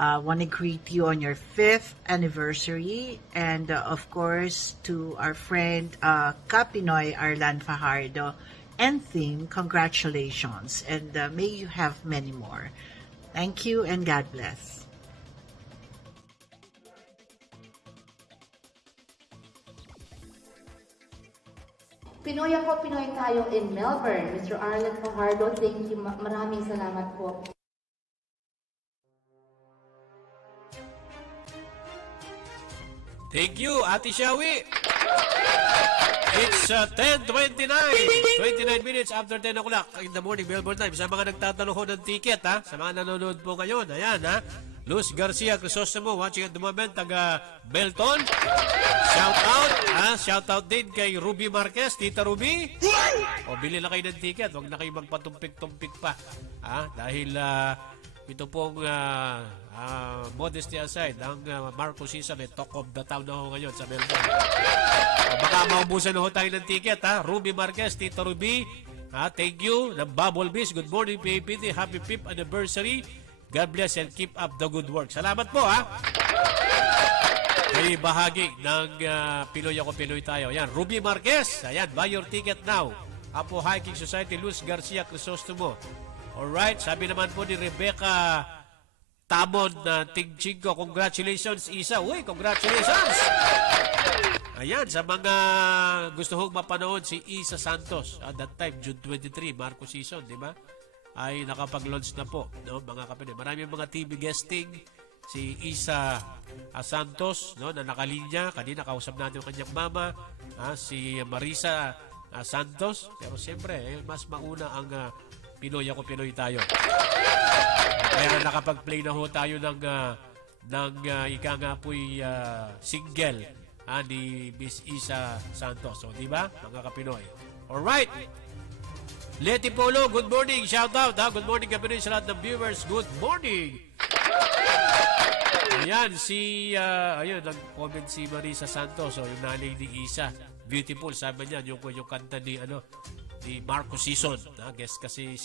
Want to greet you on your 5th anniversary, and of course to our friend Ka Pinoy Arlan Fajardo. and theme, congratulations, and may you have many more. Thank you and God bless. Pinoy ako, Pinoy tayo in Melbourne. Mr. Arlen Fajardo, thank you. Maraming salamat po. Thank you, Ate Shawi. It's 10:29. 29 minutes after 10 o'clock in the morning, Melbourne time. Sa mga nagtatanong ho ng ticket, ha? Sa mga nanonood po ngayon, ayan, ha? Luz Garcia Crisostomo, watching at the moment, taga Belton. Shout out, ha? Shout out din kay Ruby Marquez, Tita Ruby. O, bili na kayo ng ticket, huwag na kayo magpatumpik-tumpik pa. Ha? Dahil, ito pong modesty aside, ang Marco season ay talk of the town na ho ngayon sa Melbourne. O, baka maubusan na ho tayo ng ticket, ha? Ruby Marquez, Tita Ruby, ha? Thank you. Ng Bubble Bees, good morning PAPT, happy 5th anniversary. God bless and keep up the good work. Salamat po, ha? May bahagi ng Pinoy ako, Pinoy tayo. Ayan, Ruby Marquez. Ayan, buy your ticket now. Apo Hiking Society, Luz Garcia Crisostomo. Alright, sabi naman po ni Rebecca Tamon na Tingchingo, congratulations, Isa. Uy, congratulations! Ayan, sa mga gusto hong mapanood si Isa Santos. At that time, June 23, Marco season, di ba? Ay nakapag-launch na po, no, mga kapatid. Maraming mga TV guesting si Isa Santos, no, na nakalinya. Kanina kausap natin yung kanyang mama, si Marisa Santos. Pero siyempre, mas mauna ang Pinoy ako, Pinoy tayo. Kaya nakapag-play na ho tayo ng ika nga po'y single ni Miss Isa Santos. So, di ba, mga kapinoy? Alright! Leti Polo, good morning. Shout out, ha? Good morning, kapinoy, sa lahat ng viewers. Good morning. Ayan, ayun, nag-comment si Marisa Santos, so yung nanay ni Isa. Beautiful, sabi niya, yung kanta ni Marco Season. Guest kasi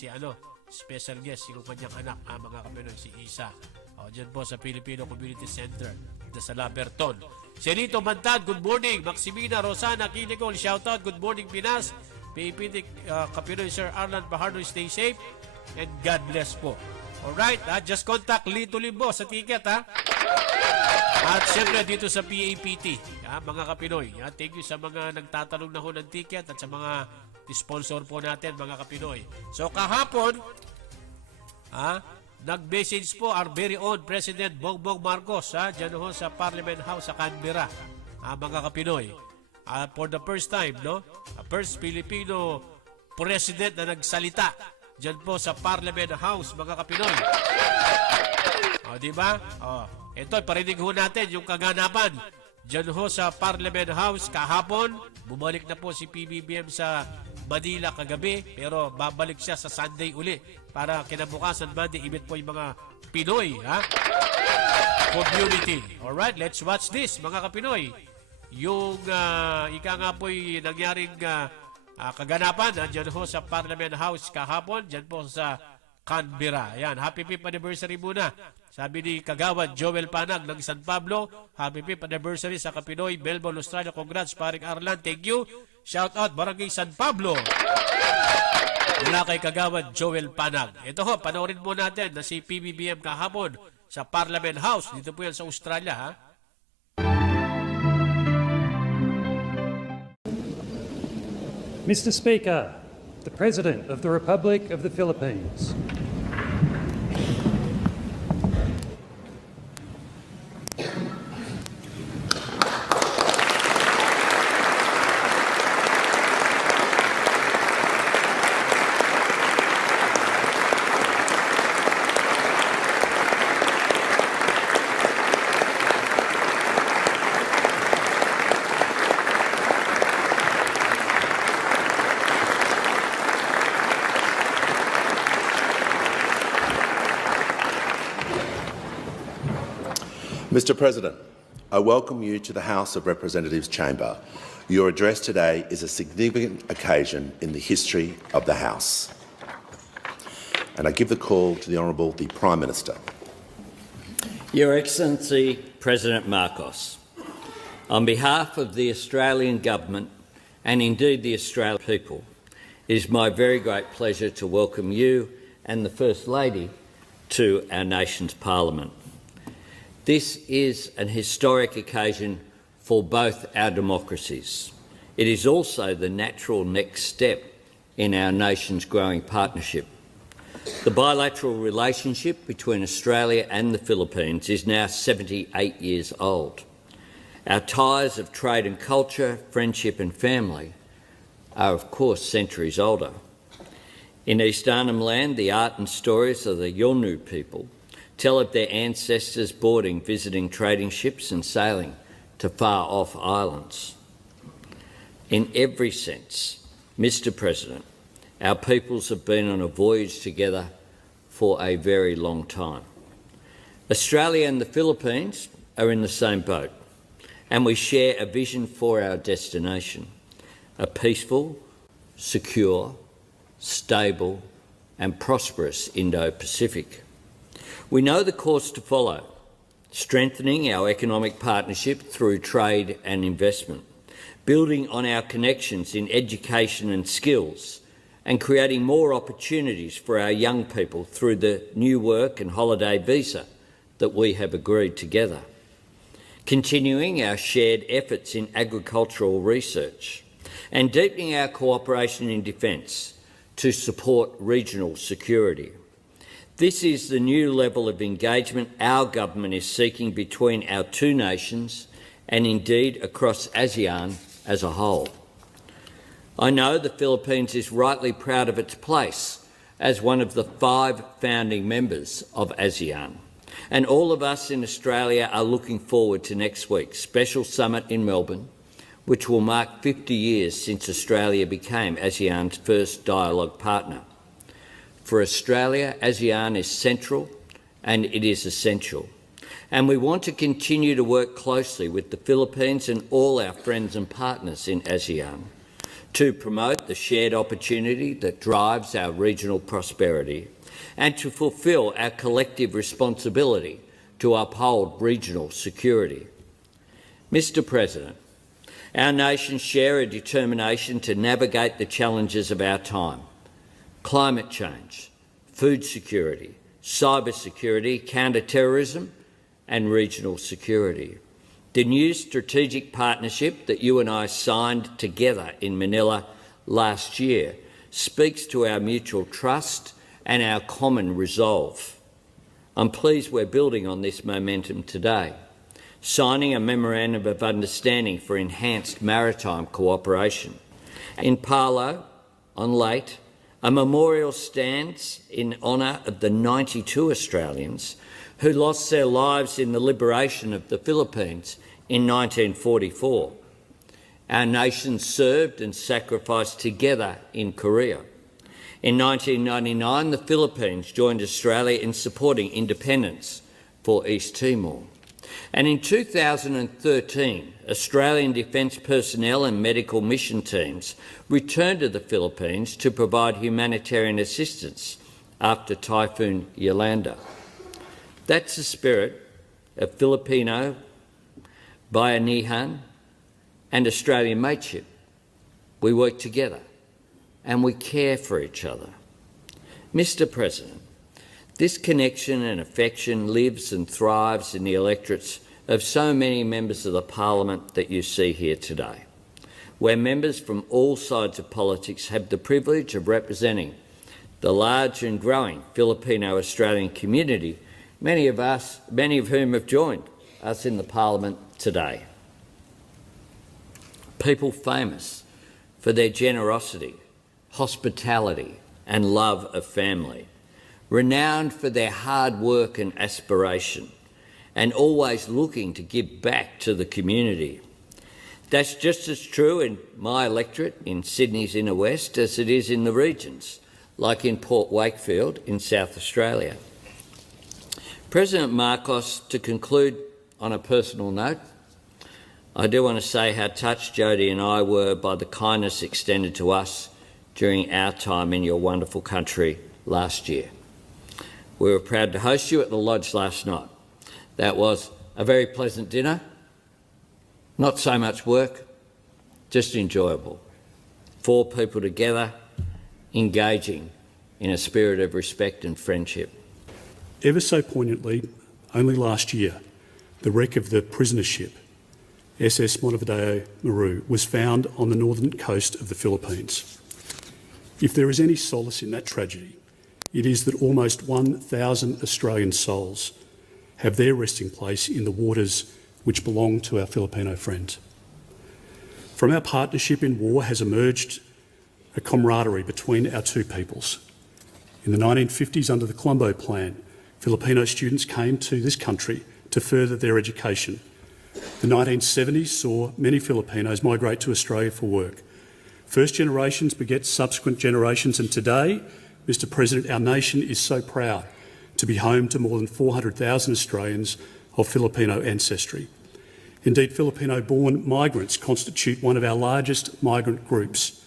special guest, yung kanyang anak, mga kapinoy, si Isa. Diyan po sa Filipino Community Center, sa Laberton. Senito Mantad, good morning. Maximina Rosana Kinicol, shout out, good morning, Pinas. PAPT Kapinoy Sir Arlan Fajardo, stay safe and God bless po. Alright, just contact Lito Limbo sa ticket, ha? At siyempre dito sa PAPT, mga Kapinoy. Thank you sa mga nagtatanong na ho ng ticket at sa mga sponsor po natin, mga Kapinoy. So kahapon, nag-message po our very own President Bongbong Marcos, dyan ho sa Parliament House sa Canberra, mga Kapinoy. For the first time, no? First Filipino President na nagsalita dyan po sa Parliament House, mga Kapinoy. Diba? Ito, parinig ho natin yung kaganapan dyan ho sa Parliament House kahapon. Bumalik na po si PBBM sa Manila kagabi, pero babalik siya sa Sunday uli para kinabukasan Monday, ibig po yung mga Pinoy, community. Alright, let's watch this, mga Kapinoy. Yung ika nga po'y nangyaring kaganapan dyan ho sa Parliament House kahapon, dyan po sa Canberra. Ayan, happy 5th anniversary muna. Sabi ni Kagawad Joel Panag ng San Pablo, happy 5th anniversary sa Kapinoy, Melbourne, Australia. Congrats, paring Arlan. Thank you. Shout out, Barangay San Pablo. Mula kay Kagawad Joel Panag. Ito ho, panoorin mo natin na si PBBM kahapon sa Parliament House. Dito po yan sa Australia, ha? Mr. Speaker, the President of the Republic of the Philippines. Mr. President, I welcome you to the House of Representatives chamber. Your address today is a significant occasion in the history of the House. And I give the call to the Honourable the Prime Minister. Your Excellency, President Marcos, on behalf of the Australian Government and indeed the Australian people, It is my very great pleasure to welcome you and the First Lady to our nation's Parliament. This is an historic occasion for both our democracies. It is also the natural next step in our nation's growing partnership. The bilateral relationship between Australia and the Philippines is now 78 years old. Our ties of trade and culture, friendship and family are of course centuries older. In East Arnhem Land, the art and stories of the Yolngu people tell of their ancestors boarding, visiting trading ships and sailing to far-off islands. In every sense, Mr. President, our peoples have been on a voyage together for a very long time. Australia and the Philippines are in the same boat, and we share a vision for our destination, a peaceful, secure, stable and prosperous Indo-Pacific. We know the course to follow, strengthening our economic partnership through trade and investment, building on our connections in education and skills, and creating more opportunities for our young people through the new work and holiday visa that we have agreed together. Continuing our shared efforts in agricultural research and deepening our cooperation in defence to support regional security. This is the new level of engagement our government is seeking between our two nations and indeed across ASEAN as a whole. I know the Philippines is rightly proud of its place as one of the 5 founding members of ASEAN. And all of us in Australia are looking forward to next week's special summit in Melbourne, which will mark 50 years since Australia became ASEAN's first dialogue partner. For Australia, ASEAN is central and it is essential. And we want to continue to work closely with the Philippines and all our friends and partners in ASEAN to promote the shared opportunity that drives our regional prosperity and to fulfil our collective responsibility to uphold regional security. Mr. President, our nations share a determination to navigate the challenges of our time: climate change, food security, cyber security, counter-terrorism and regional security. The new strategic partnership that you and I signed together in Manila last year speaks to our mutual trust and our common resolve. I'm pleased we're building on this momentum today, signing a Memorandum of Understanding for enhanced maritime cooperation. In Palo, on Leyte, a memorial stands in honour of the 92 Australians who lost their lives in the liberation of the Philippines in 1944. Our nations served and sacrificed together in Korea. In 1999, the Philippines joined Australia in supporting independence for East Timor. And in 2013, Australian defence personnel and medical mission teams returned to the Philippines to provide humanitarian assistance after Typhoon Yolanda. That's the spirit of Filipino, Bayanihan and Australian mateship. We work together and we care for each other. Mr. President, this connection and affection lives and thrives in the electorates of so many members of the Parliament that you see here today, where members from all sides of politics have the privilege of representing the large and growing Filipino-Australian community, many of whom have joined us in the Parliament today. People famous for their generosity, hospitality and love of family, renowned for their hard work and aspiration, and always looking to give back to the community. That's just as true in my electorate in Sydney's inner west as it is in the regions, like in Port Wakefield in South Australia. President Marcos, to conclude on a personal note, I do want to say how touched Jodie and I were by the kindness extended to us during our time in your wonderful country last year. We were proud to host you at the Lodge last night. That was a very pleasant dinner, not so much work, just enjoyable. 4 people together engaging in a spirit of respect and friendship. Ever so poignantly, only last year, the wreck of the prisoner ship, SS Montevideo Maru, was found on the northern coast of the Philippines. If there is any solace in that tragedy, it is that almost 1,000 Australian souls have their resting place in the waters which belong to our Filipino friends. From our partnership in war has emerged a camaraderie between our two peoples. In the 1950s, under the Colombo Plan, Filipino students came to this country to further their education. The 1970s saw many Filipinos migrate to Australia for work. First generations beget subsequent generations, and today, Mr. President, our nation is so proud to be home to more than 400,000 Australians of Filipino ancestry. Indeed, Filipino-born migrants constitute one of our largest migrant groups.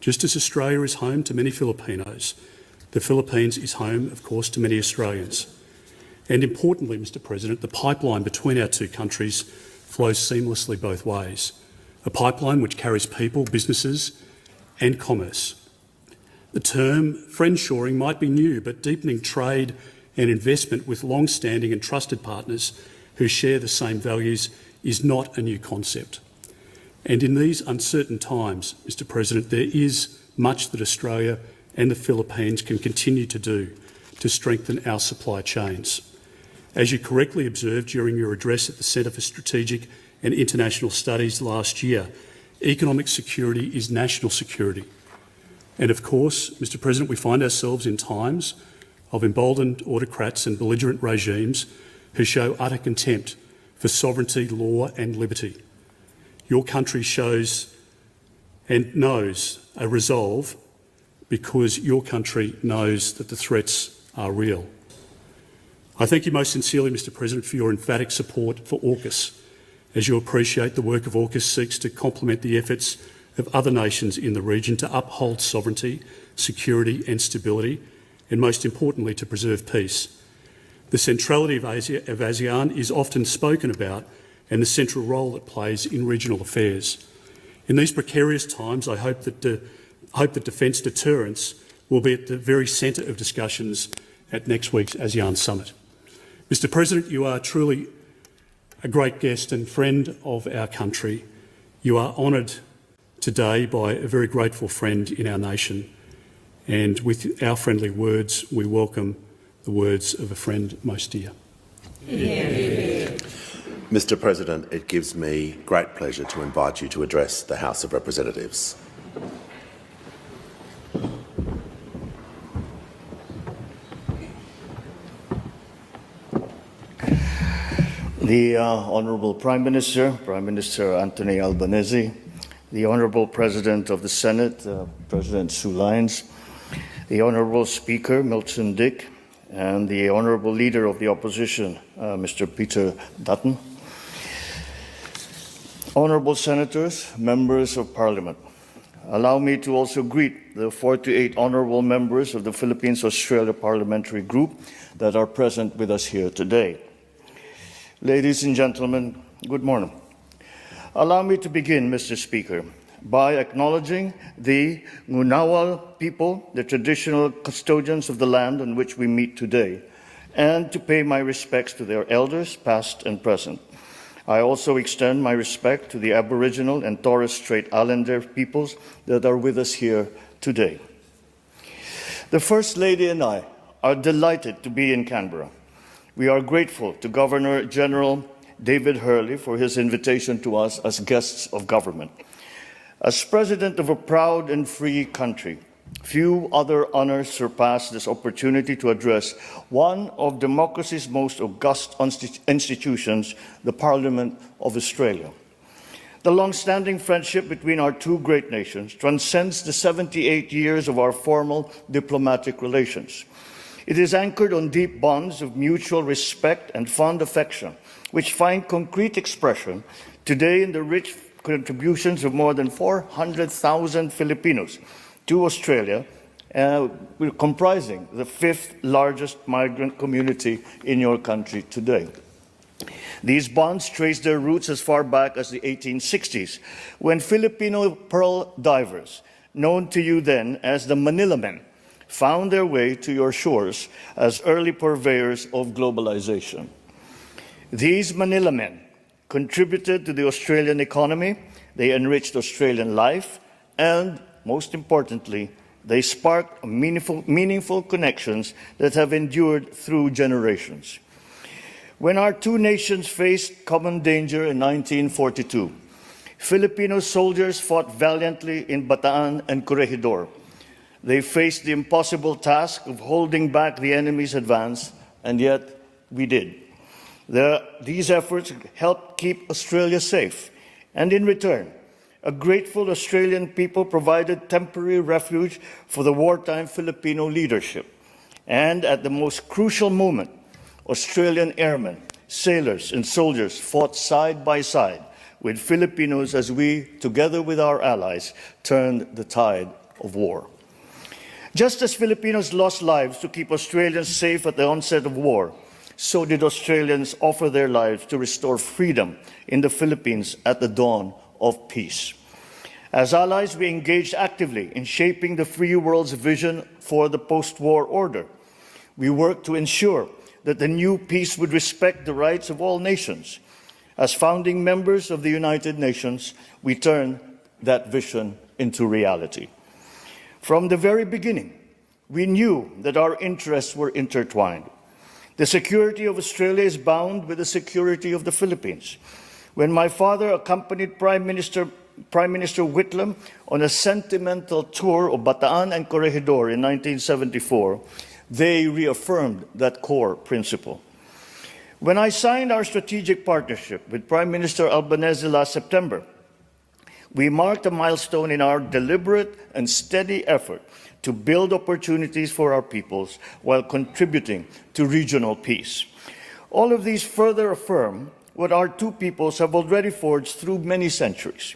Just as Australia is home to many Filipinos, the Philippines is home, of course, to many Australians. And importantly, Mr. President, the pipeline between our two countries flows seamlessly both ways. A pipeline which carries people, businesses and commerce. The term friendshoring might be new, but deepening trade and investment with long-standing and trusted partners who share the same values is not a new concept. And in these uncertain times, Mr. President, there is much that Australia and the Philippines can continue to do to strengthen our supply chains. As you correctly observed during your address at the Centre for Strategic and International Studies last year, economic security is national security. And of course, Mr. President, we find ourselves in times of emboldened autocrats and belligerent regimes who show utter contempt for sovereignty, law and liberty. Your country shows and knows a resolve because your country knows that the threats are real. I thank you most sincerely, Mr. President, for your emphatic support for AUKUS, as you appreciate the work of AUKUS seeks to complement the efforts of other nations in the region to uphold sovereignty, security and stability, and most importantly, to preserve peace. The centrality of ASEAN is often spoken about and the central role it plays in regional affairs. In these precarious times, I hope that defence deterrence will be at the very centre of discussions at next week's ASEAN Summit. Mr. President, you are truly a great guest and friend of our country. You are honoured today by a very grateful friend in our nation, and with our friendly words, we welcome the words of a friend most dear. Mr. President, it gives me great pleasure to invite you to address the House of Representatives. The Honourable Prime Minister Anthony Albanese, the Honourable President of the Senate, President Sue Lyons, the Honourable Speaker Milton Dick, and the Honourable Leader of the Opposition, Mr. Peter Dutton, Honourable Senators, Members of Parliament. Allow me to also greet the 48 Honourable Members of the Philippines-Australia Parliamentary Group that are present with us here today. Ladies and gentlemen, good morning. Allow me to begin, Mr. Speaker, by acknowledging the Ngunawal people, the traditional custodians of the land on which we meet today, and to pay my respects to their elders, past and present. I also extend my respect to the Aboriginal and Torres Strait Islander peoples that are with us here today. The First Lady and I are delighted to be in Canberra. We are grateful to Governor General David Hurley for his invitation to us as guests of government. As President of a proud and free country, few other honors surpass this opportunity to address one of democracy's most august institutions, the Parliament of Australia. The long-standing friendship between our two great nations transcends the 78 years of our formal diplomatic relations. It is anchored on deep bonds of mutual respect and fond affection, which find concrete expression today in the rich contributions of more than 400,000 Filipinos to Australia, comprising the fifth largest migrant community in your country today. These bonds trace their roots as far back as the 1860s, when Filipino pearl divers known to you then as the Manila Men, found their way to your shores as early purveyors of globalization. These Manila Men contributed to the Australian economy, they enriched Australian life, and, most importantly, they sparked meaningful connections that have endured through generations. When our two nations faced common danger in 1942, Filipino soldiers fought valiantly in Bataan and Corregidor. They faced the impossible task of holding back the enemy's advance, and yet we did. These efforts helped keep Australia safe, and in return, a grateful Australian people provided temporary refuge for the wartime Filipino leadership. And at the most crucial moment, Australian airmen, sailors, and soldiers fought side by side with Filipinos as we, together with our allies, turned the tide of war. Just as Filipinos lost lives to keep Australians safe at the onset of war, so did Australians offer their lives to restore freedom in the Philippines at the dawn of peace. As allies, we engaged actively in shaping the free world's vision for the post-war order. We worked to ensure that the new peace would respect the rights of all nations. As founding members of the United Nations, we turned that vision into reality. From the very beginning, we knew that our interests were intertwined. The security of Australia is bound with the security of the Philippines. When my father accompanied Prime Minister Whitlam on a sentimental tour of Bataan and Corregidor in 1974, they reaffirmed that core principle. When I signed our strategic partnership with Prime Minister Albanese last September, we marked a milestone in our deliberate and steady effort to build opportunities for our peoples while contributing to regional peace. All of these further affirm what our two peoples have already forged through many centuries.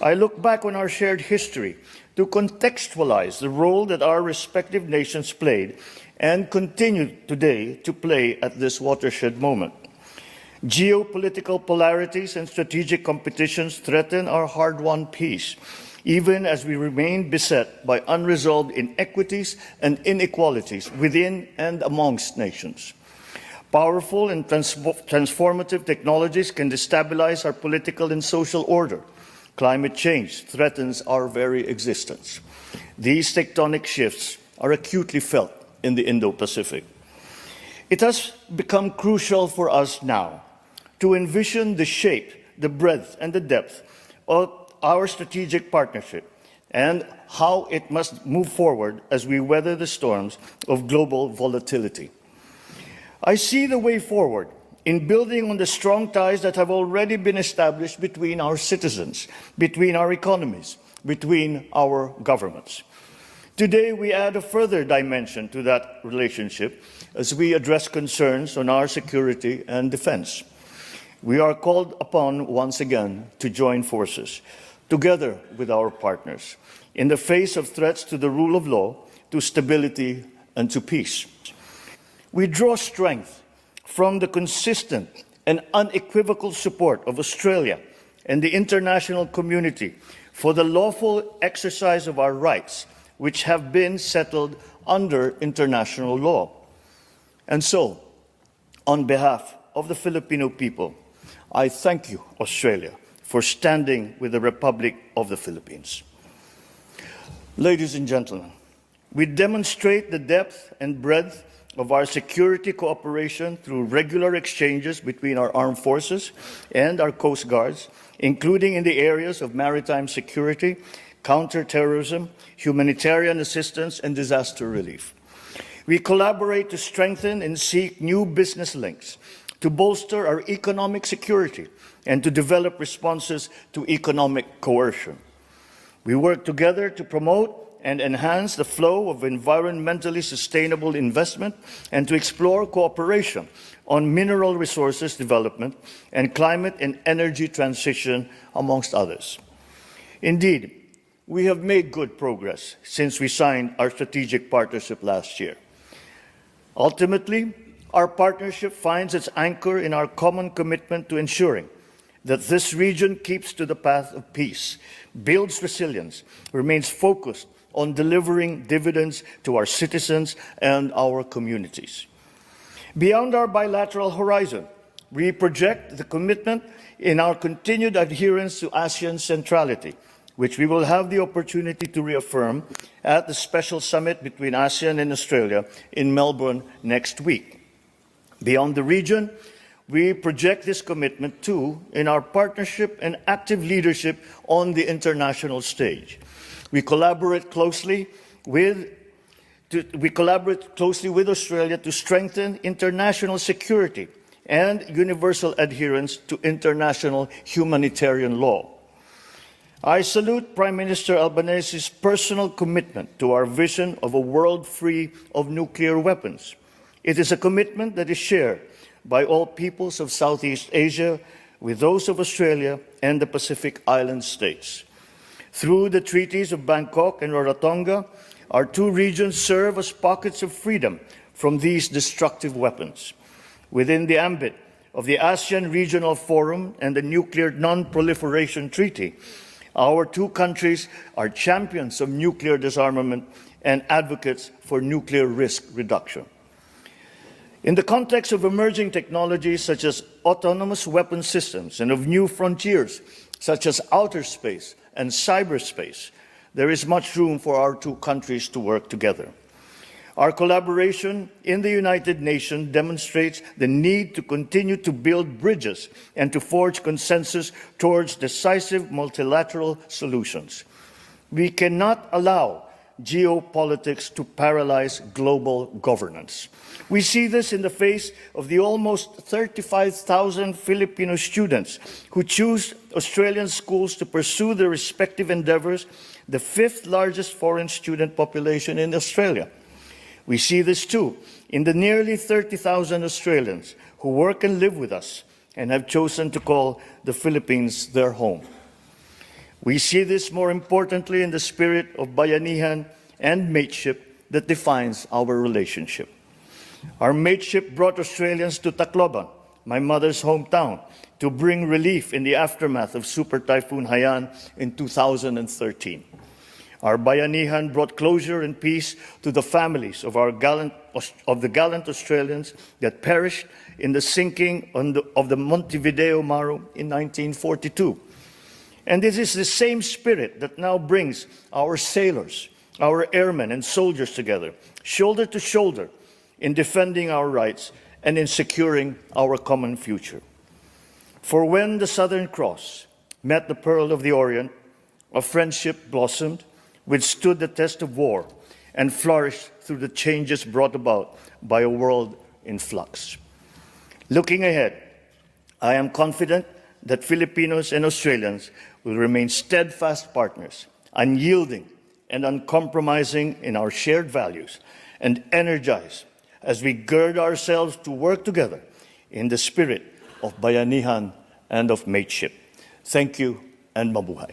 I look back on our shared history to contextualize the role that our respective nations played and continue today to play at this watershed moment. Geopolitical polarities and strategic competitions threaten our hard-won peace, even as we remain beset by unresolved inequities and inequalities within and amongst nations. Powerful and transformative technologies can destabilize our political and social order. Climate change threatens our very existence. These tectonic shifts are acutely felt in the Indo-Pacific. It has become crucial for us now to envision the shape, the breadth, and the depth of our strategic partnership and how it must move forward as we weather the storms of global volatility. I see the way forward in building on the strong ties that have already been established between our citizens, between our economies, between our governments. Today, we add a further dimension to that relationship as we address concerns on our security and defense. We are called upon once again to join forces, together with our partners, in the face of threats to the rule of law, to stability, and to peace. We draw strength from the consistent and unequivocal support of Australia and the international community for the lawful exercise of our rights, which have been settled under international law. And so, on behalf of the Filipino people, I thank you, Australia, for standing with the Republic of the Philippines. Ladies and gentlemen, we demonstrate the depth and breadth of our security cooperation through regular exchanges between our armed forces and our coast guards, including in the areas of maritime security, counterterrorism, humanitarian assistance, and disaster relief. We collaborate to strengthen and seek new business links, to bolster our economic security, and to develop responses to economic coercion. We work together to promote and enhance the flow of environmentally sustainable investment and to explore cooperation on mineral resources development and climate and energy transition, amongst others. Indeed, we have made good progress since we signed our strategic partnership last year. Ultimately, our partnership finds its anchor in our common commitment to ensuring that this region keeps to the path of peace, builds resilience, remains focused on delivering dividends to our citizens and our communities. Beyond our bilateral horizon, we project the commitment in our continued adherence to ASEAN centrality, which we will have the opportunity to reaffirm at the special summit between ASEAN and Australia in Melbourne next week. Beyond the region, we project this commitment too in our partnership and active leadership on the international stage. We collaborate closely with Australia to strengthen international security and universal adherence to international humanitarian law. I salute Prime Minister Albanese's personal commitment to our vision of a world free of nuclear weapons. It is a commitment that is shared by all peoples of Southeast Asia, with those of Australia and the Pacific Island states. Through the treaties of Bangkok and Rarotonga, our two regions serve as pockets of freedom from these destructive weapons. Within the ambit of the ASEAN Regional Forum and the Nuclear Non-Proliferation Treaty, our two countries are champions of nuclear disarmament and advocates for nuclear risk reduction. In the context of emerging technologies such as autonomous weapon systems and of new frontiers such as outer space and cyberspace, there is much room for our two countries to work together. Our collaboration in the United Nations demonstrates the need to continue to build bridges and to forge consensus towards decisive multilateral solutions. We cannot allow geopolitics to paralyze global governance. We see this in the face of the almost 35,000 Filipino students who choose Australian schools to pursue their respective endeavors, the fifth largest foreign student population in Australia. We see this too in the nearly 30,000 Australians who work and live with us and have chosen to call the Philippines their home. We see this more importantly in the spirit of bayanihan and mateship that defines our relationship. Our mateship brought Australians to Tacloban, my mother's hometown, to bring relief in the aftermath of Super Typhoon Haiyan in 2013. Our bayanihan brought closure and peace to the families of the gallant Australians that perished in the sinking of the Montevideo Maru in 1942. And this is the same spirit that now brings our sailors, our airmen and soldiers together, shoulder to shoulder, in defending our rights and in securing our common future. For when the Southern Cross met the Pearl of the Orient, a friendship blossomed, withstood the test of war, and flourished through the changes brought about by a world in flux. Looking ahead, I am confident that Filipinos and Australians will remain steadfast partners, unyielding and uncompromising in our shared values, and energized as we gird ourselves to work together in the spirit of bayanihan and of mateship. Thank you and mabuhay.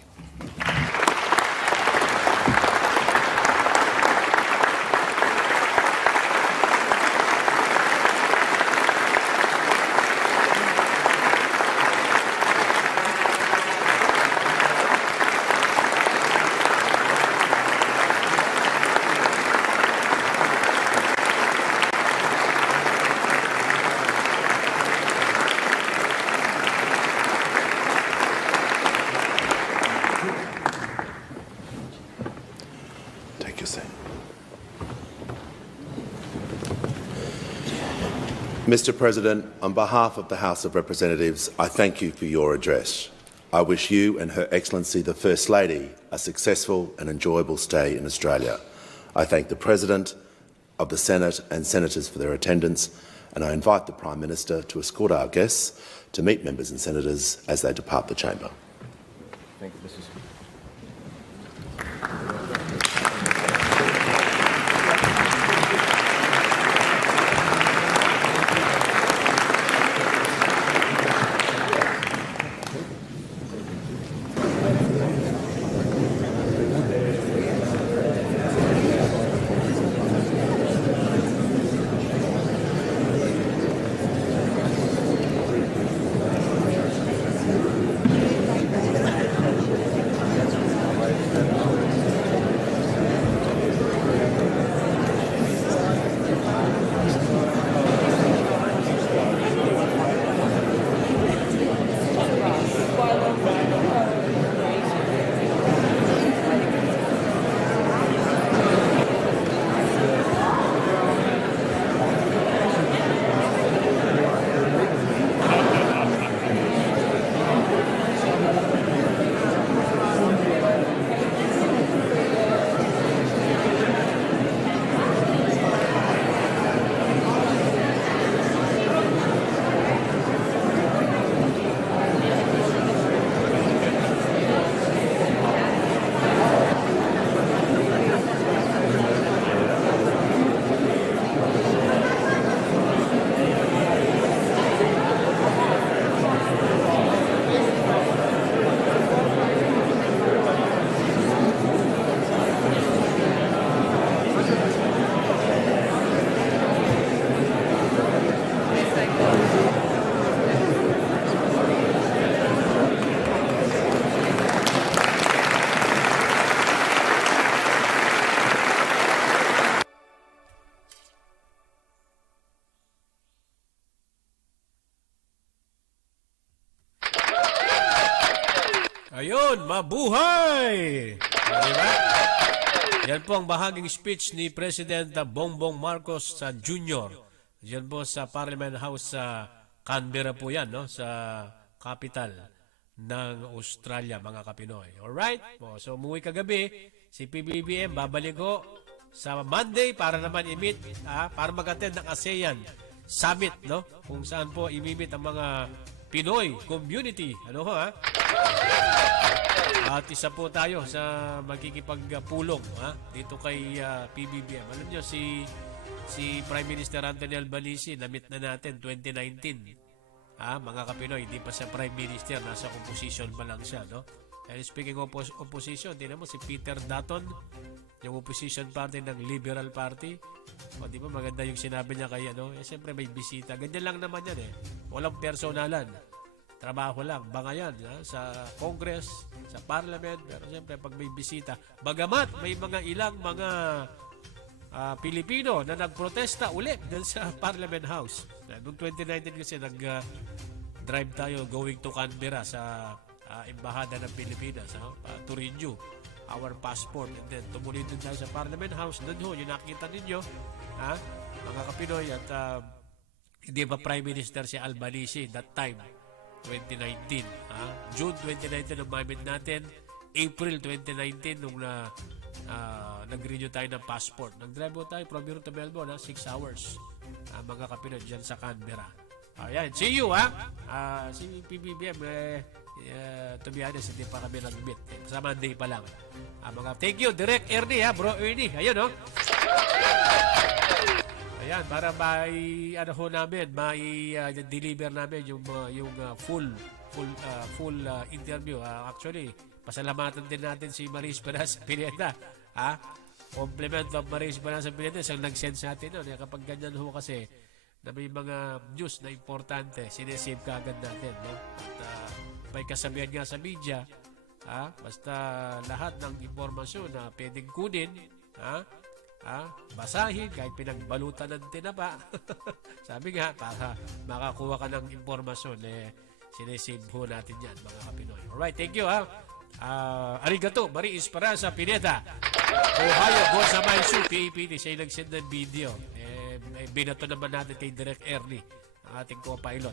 Mr. President, on behalf of the House of Representatives, I thank you for your address. I wish you and Her Excellency the First Lady a successful and enjoyable stay in Australia. I thank the President of the Senate and Senators for their attendance, and I invite the Prime Minister to escort our guests to meet members and senators as they depart the chamber. Thank you, Mr. Speaker. mabuhay! Diba? Yan po ang bahaging speech ni President Bongbong Marcos Jr. Yan po sa Parliament House sa Canberra po yan, no? Sa capital ng Australia, mga kapinoy. Alright? So, umuwi kagabi, si PBBM, babalik ko sa Monday para naman i-meet, para mag-attend ng ASEAN Summit, no? Kung saan po i-meet ang mga Pinoy community. Ano ho, ha? At isa po tayo sa magkikipagpulong dito kay PBBM. Alam nyo, si Prime Minister Anthony Albanese, na-meet na natin 2019. Mga kapinoy, hindi pa siya Prime Minister, nasa opposition pa lang siya, no? And speaking of opposition, tingnan mo si Peter Dutton, yung opposition party ng Liberal Party. O, di ba maganda yung sinabi niya kay siyempre may bisita. Ganyan lang naman yan Walang personalan. Trabaho lang, bangayan sa Congress, sa Parliament, pero siyempre pag may bisita, bagamat may ilang mga Pilipino na nagprotesta ulit dun sa Parliament House. Noong 2019 kasi nag-drive tayo going to Canberra sa Embahada ng Pilipinas to renew our passport, and then tumuloy dun tayo sa Parliament House. Doon ho, yung nakita ninyo, mga kapinoy, at hindi ba Prime Minister si Albanese that time? 2019. June 2019 nung mamit natin. April 2019 nung nag-renew tayo ng passport. Nag-drive tayo from here to Melbourne, 6 hours. Mga kapinoy dyan sa Canberra. Ayan, see you si PBBM, to be honest, hindi pa kami nag-meet. Sa Monday pa lang. Thank you, Direct Ernie, Bro Ernie. Ayun, Ayan, para deliver namin yung full interview. Actually, pasalamatan din natin si Marie Esperanza Pineda. Compliment of Marie Esperanza Pineda, isang nag-send sa atin. Kapag ganyan ho kasi, na may mga news na importante, sinesave ka agad natin. At may kasabihan nga sa media, basta lahat ng impormasyon na pwedeng kunin, basahin, kahit pinagbalutan ng tinapa. Sabi nga, para makakuha ka ng impormasyon, sinesave ho natin yan, mga kapinoy. Alright, thank you, arigato, Marie Esperanza Pineda. Ohio, Gosamaisu, PAPT, siya yung nag-send ng video. Binato naman natin kay Direct Ernie, ang ating co-pilot.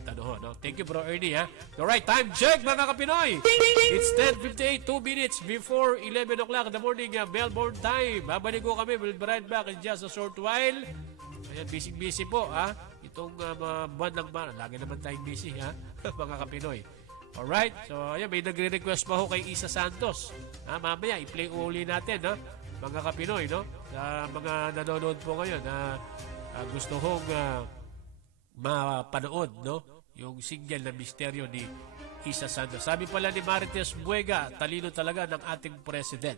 Thank you, Bro Ernie, Alright, time check, mga kapinoy. It's 10:58, 2 minutes before 11 o'clock in the morning, Melbourne time. Babalik ko kami, we'll be right back in just a short while. Ayan, busy po, itong buwan ng buwan. Lagi naman tayong busy, mga kapinoy. Alright, so ayan, may nagre-request pa ho kay Isa Santos. Mamaya, i-play uli natin, mga kapinoy, sa mga nanonood po ngayon, gusto hong mapanood, yung single na misteryo ni Isa Santos. Sabi pala ni Marites Buega, talino talaga ng ating president.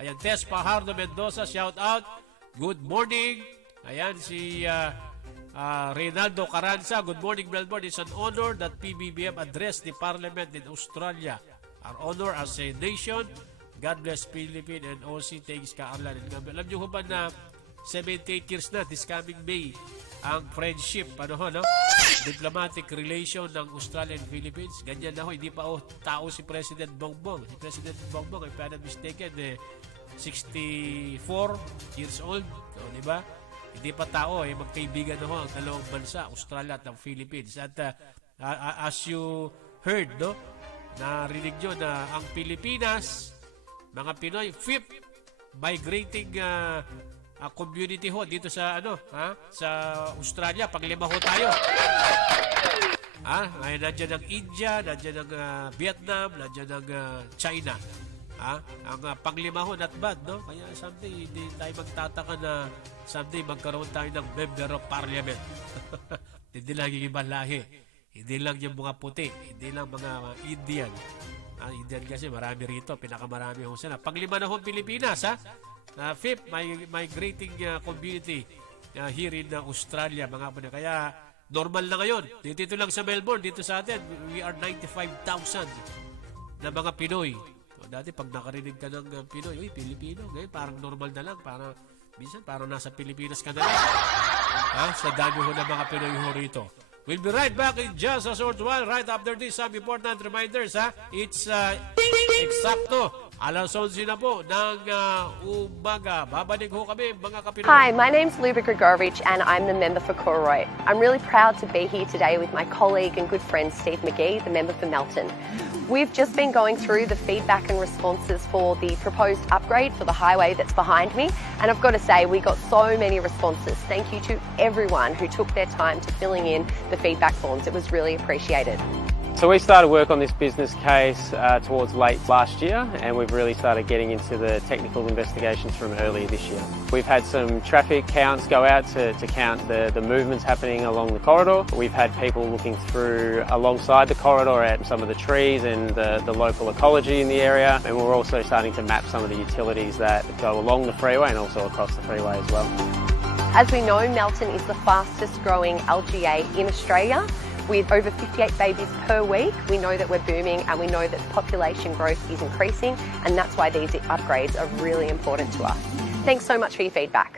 Ayan, Tess Pajardo Mendoza, shout out. Good morning. Ayan, si Reynaldo Caranza, good morning, Melbourne. It's an honor that PBBM addressed the Parliament in Australia. Our honor as a nation. God bless Philippines and OC. Thanks ka, Arlan and Gambel. Alam nyo ba na 78 years na this coming May ang friendship, diplomatic relation ng Australia and Philippines. Ganyan na hindi pa tao si President Bongbong. Si President Bongbong, if I'm not mistaken, 64 years old. Di ba? Hindi pa tao, magkaibigan ang dalawang bansa, Australia at ang Philippines. At as you heard, narinig nyo na ang Pilipinas, mga Pinoy, fifth migrating community dito sa sa Australia. Panglima tayo. Nandiyan ang India, nandiyan ang Vietnam, nandiyan ang China. Ang panglima not bad, Kaya someday hindi tayo magtataka na someday magkaroon tayo ng member of parliament. Hindi lang yung ibang lahi. Hindi lang yung mga puti. Hindi lang mga Indian. Indian kasi marami rito. Pinakamarami ho sila. Panglima na Pilipinas, fifth migrating community here in Australia, mga kapatid. Kaya normal na ngayon. Dito lang sa Melbourne, dito sa atin, we are 95,000 na mga Pinoy. Dati pag nakarinig ka ng Pinoy, Pilipino, ngayon parang normal na lang. Minsan parang nasa Pilipinas ka na lang. Sa dami ho ng mga Pinoy ho rito. We'll be right back in just a short while. Right after this, some important reminders. It's eksakto. Alas 11 na po ng umaga. Babalik ho kami, mga Kapinoy. Hi, my name's Luba Grigorovich and I'm the member for Cororoy. I'm really proud to be here today with my colleague and good friend Steve McGee, the member for Melton. We've just been going through the feedback and responses for the proposed upgrade for the highway that's behind me, and I've got to say we got so many responses. Thank you to everyone who took their time to filling in the feedback forms. It was really appreciated. So we started work on this business case towards late last year, and we've really started getting into the technical investigations from earlier this year. We've had some traffic counts go out to count the movements happening along the corridor. We've had people looking through alongside the corridor at some of the trees and the local ecology in the area, and we're also starting to map some of the utilities that go along the freeway and also across the freeway as well. As we know, Melton is the fastest growing LGA in Australia. With over 58 babies per week, we know that we're booming and we know that population growth is increasing, and that's why these upgrades are really important to us. Thanks so much for your feedback.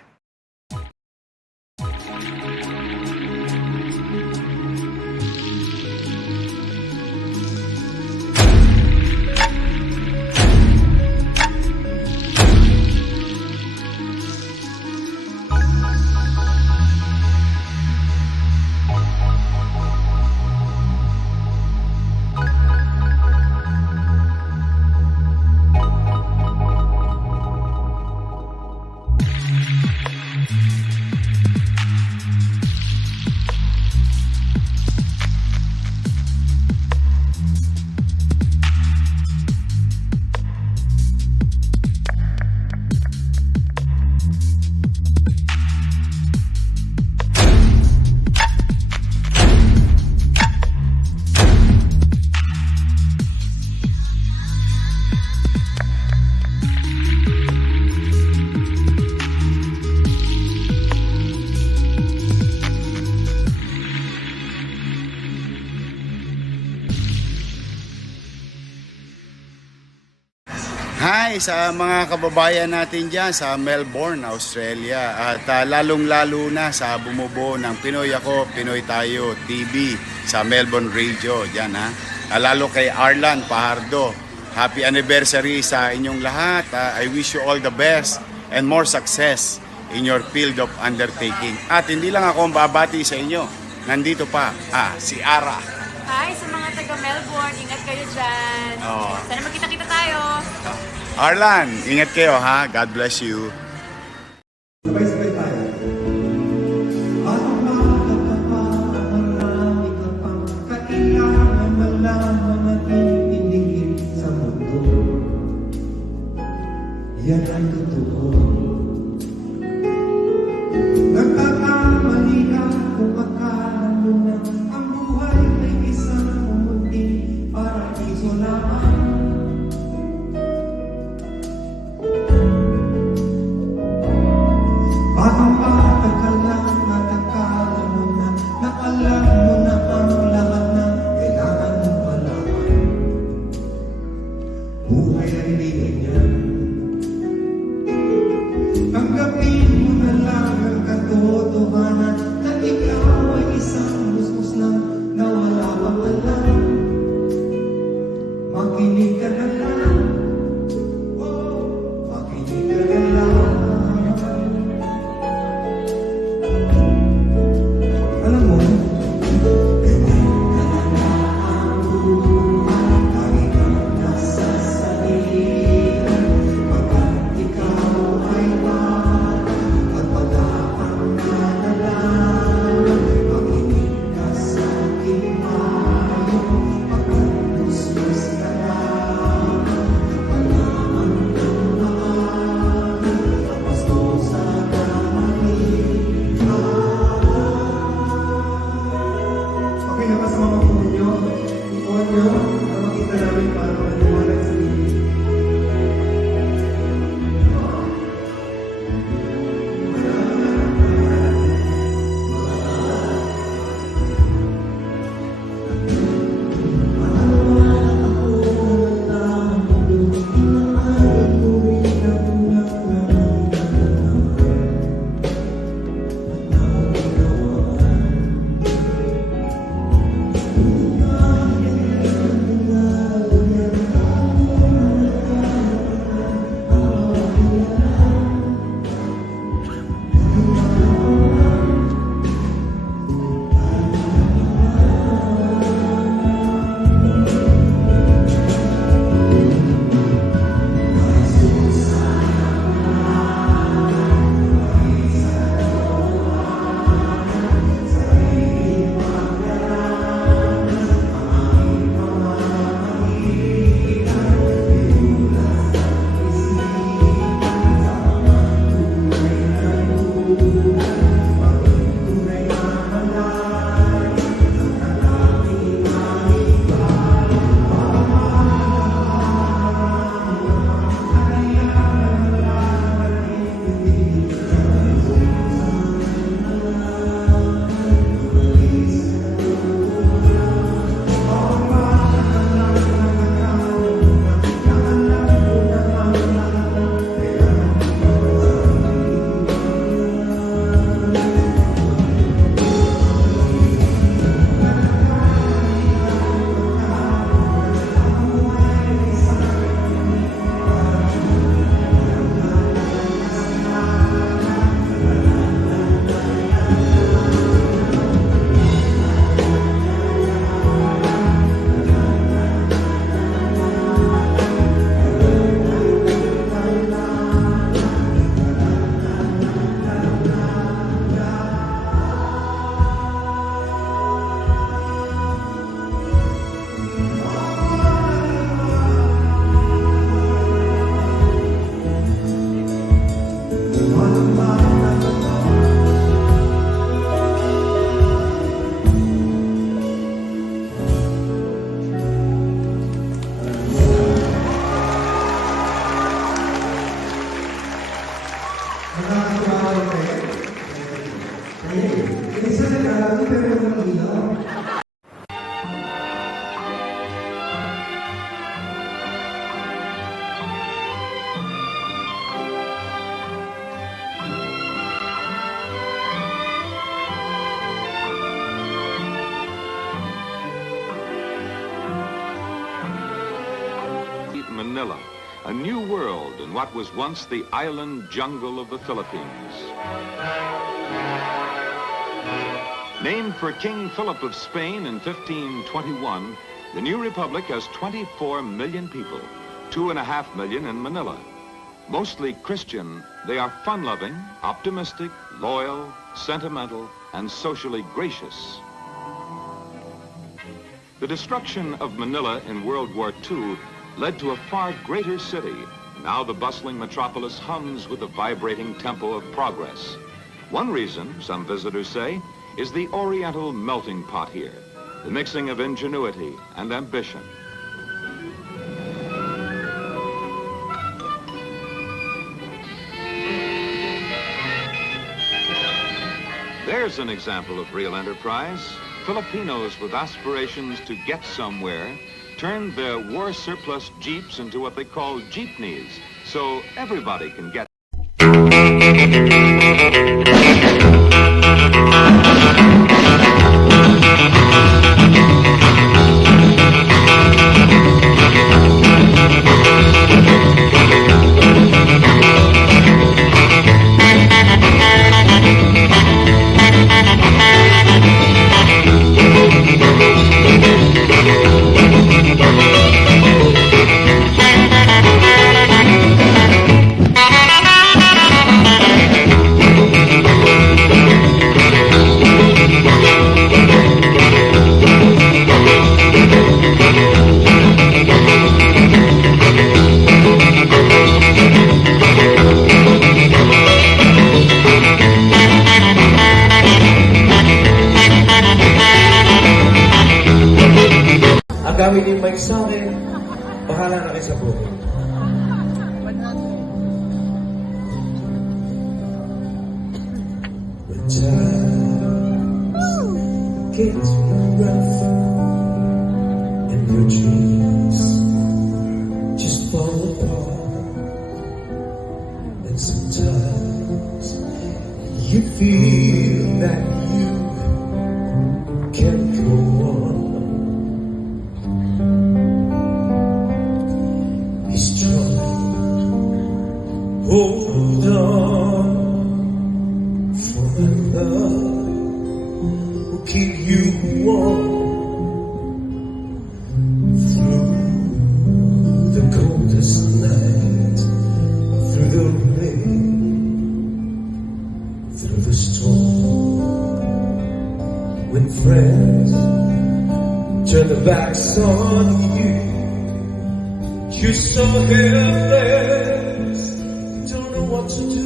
Hi sa mga kababayan natin dyan sa Melbourne, Australia. At lalong-lalo na sa bumubuo ng Pinoy Ako, Pinoy Tayo TV sa Melbourne Radio. Dyan, ha? Lalo kay Arlan Pahardo. Happy anniversary sa inyong lahat. I wish you all the best and more success in your field of undertaking. At hindi lang ako ang babati sa inyo. Nandito pa, si Ara. Hi sa mga taga-Melbourne. Ingat kayo dyan. Sana magkita-kita tayo. Arlan, ingat kayo, ha? God bless you. Sabay-sabay tayo. At marami ka pang kailangan malaman at intindihin sa mundo. Yan ay totoo. Nagkakamali ka kung akala mo na ang buhay ay isang munting paraiso lamang. Bakang patagal lang at akala mo na alam mo na ang lahat na kailangan mo malaman. Buhay ay hindi ganyan. Manila, a new world in what was once the island jungle of the Philippines. Named for King Philip of Spain in 1521, the new republic has 24 million people, 2.5 million in Manila. Mostly Christian, they are fun-loving, optimistic, loyal, sentimental, and socially gracious. The destruction of Manila in World War II led to a far greater city. Now the bustling metropolis hums with the vibrating tempo of progress. One reason, some visitors say, is the oriental melting pot here, the mixing of ingenuity and ambition. There's an example of real enterprise. Filipinos with aspirations to get somewhere turned their war surplus jeeps into what they call jeepneys, so everybody can get. Ang gamit yung mic sa akin, bahala na kayo sa buhay. When times get rough and your dreams just fall apart, and sometimes you feel that you can't go on. Hold on for the love will keep you warm through the coldest night, through the rain, through the storm. When friends turn their backs on you, you're so helpless, don't know what to do.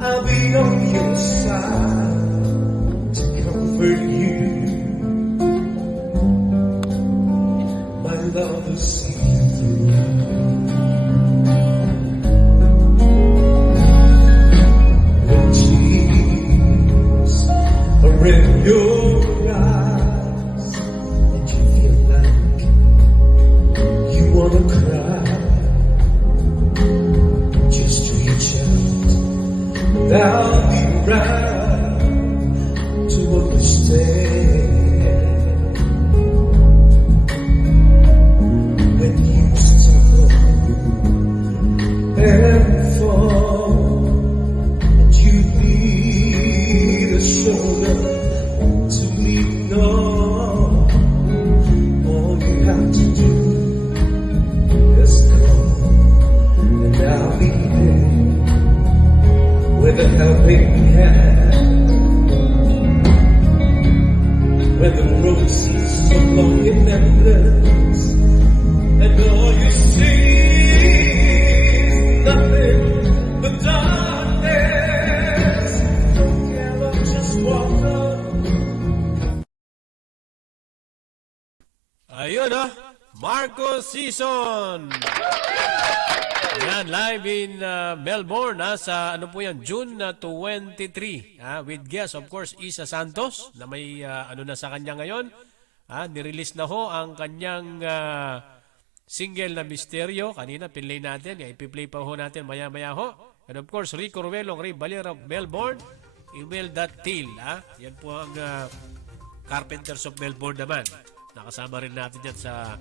I'll be on your side to comfort you. My love will see you through. When tears are in your eyes and you feel like you wanna cry, just reach out and I'll be around to understand. When you stumble and fall and you need a shoulder to lean on, all you have to do is call and I'll be there with a helping hand. When the road seems so long it never ends, and all you see is nothing but darkness. Don't give up, just walk on. Ayun Marco Season! Yan, live in Melbourne sa ano po yan, June 23 with guest of course Isa Santos na may ano na sa kanya ngayon. Nirelease na ho ang kanyang single na Misteryo. Kanina pinlay natin, ipi-play pa ho natin maya-maya ho. And of course Rico Ruelong, Ray Balera of Melbourne, email.til. Yan po ang Carpenters of Melbourne naman. Nakasama rin natin yan sa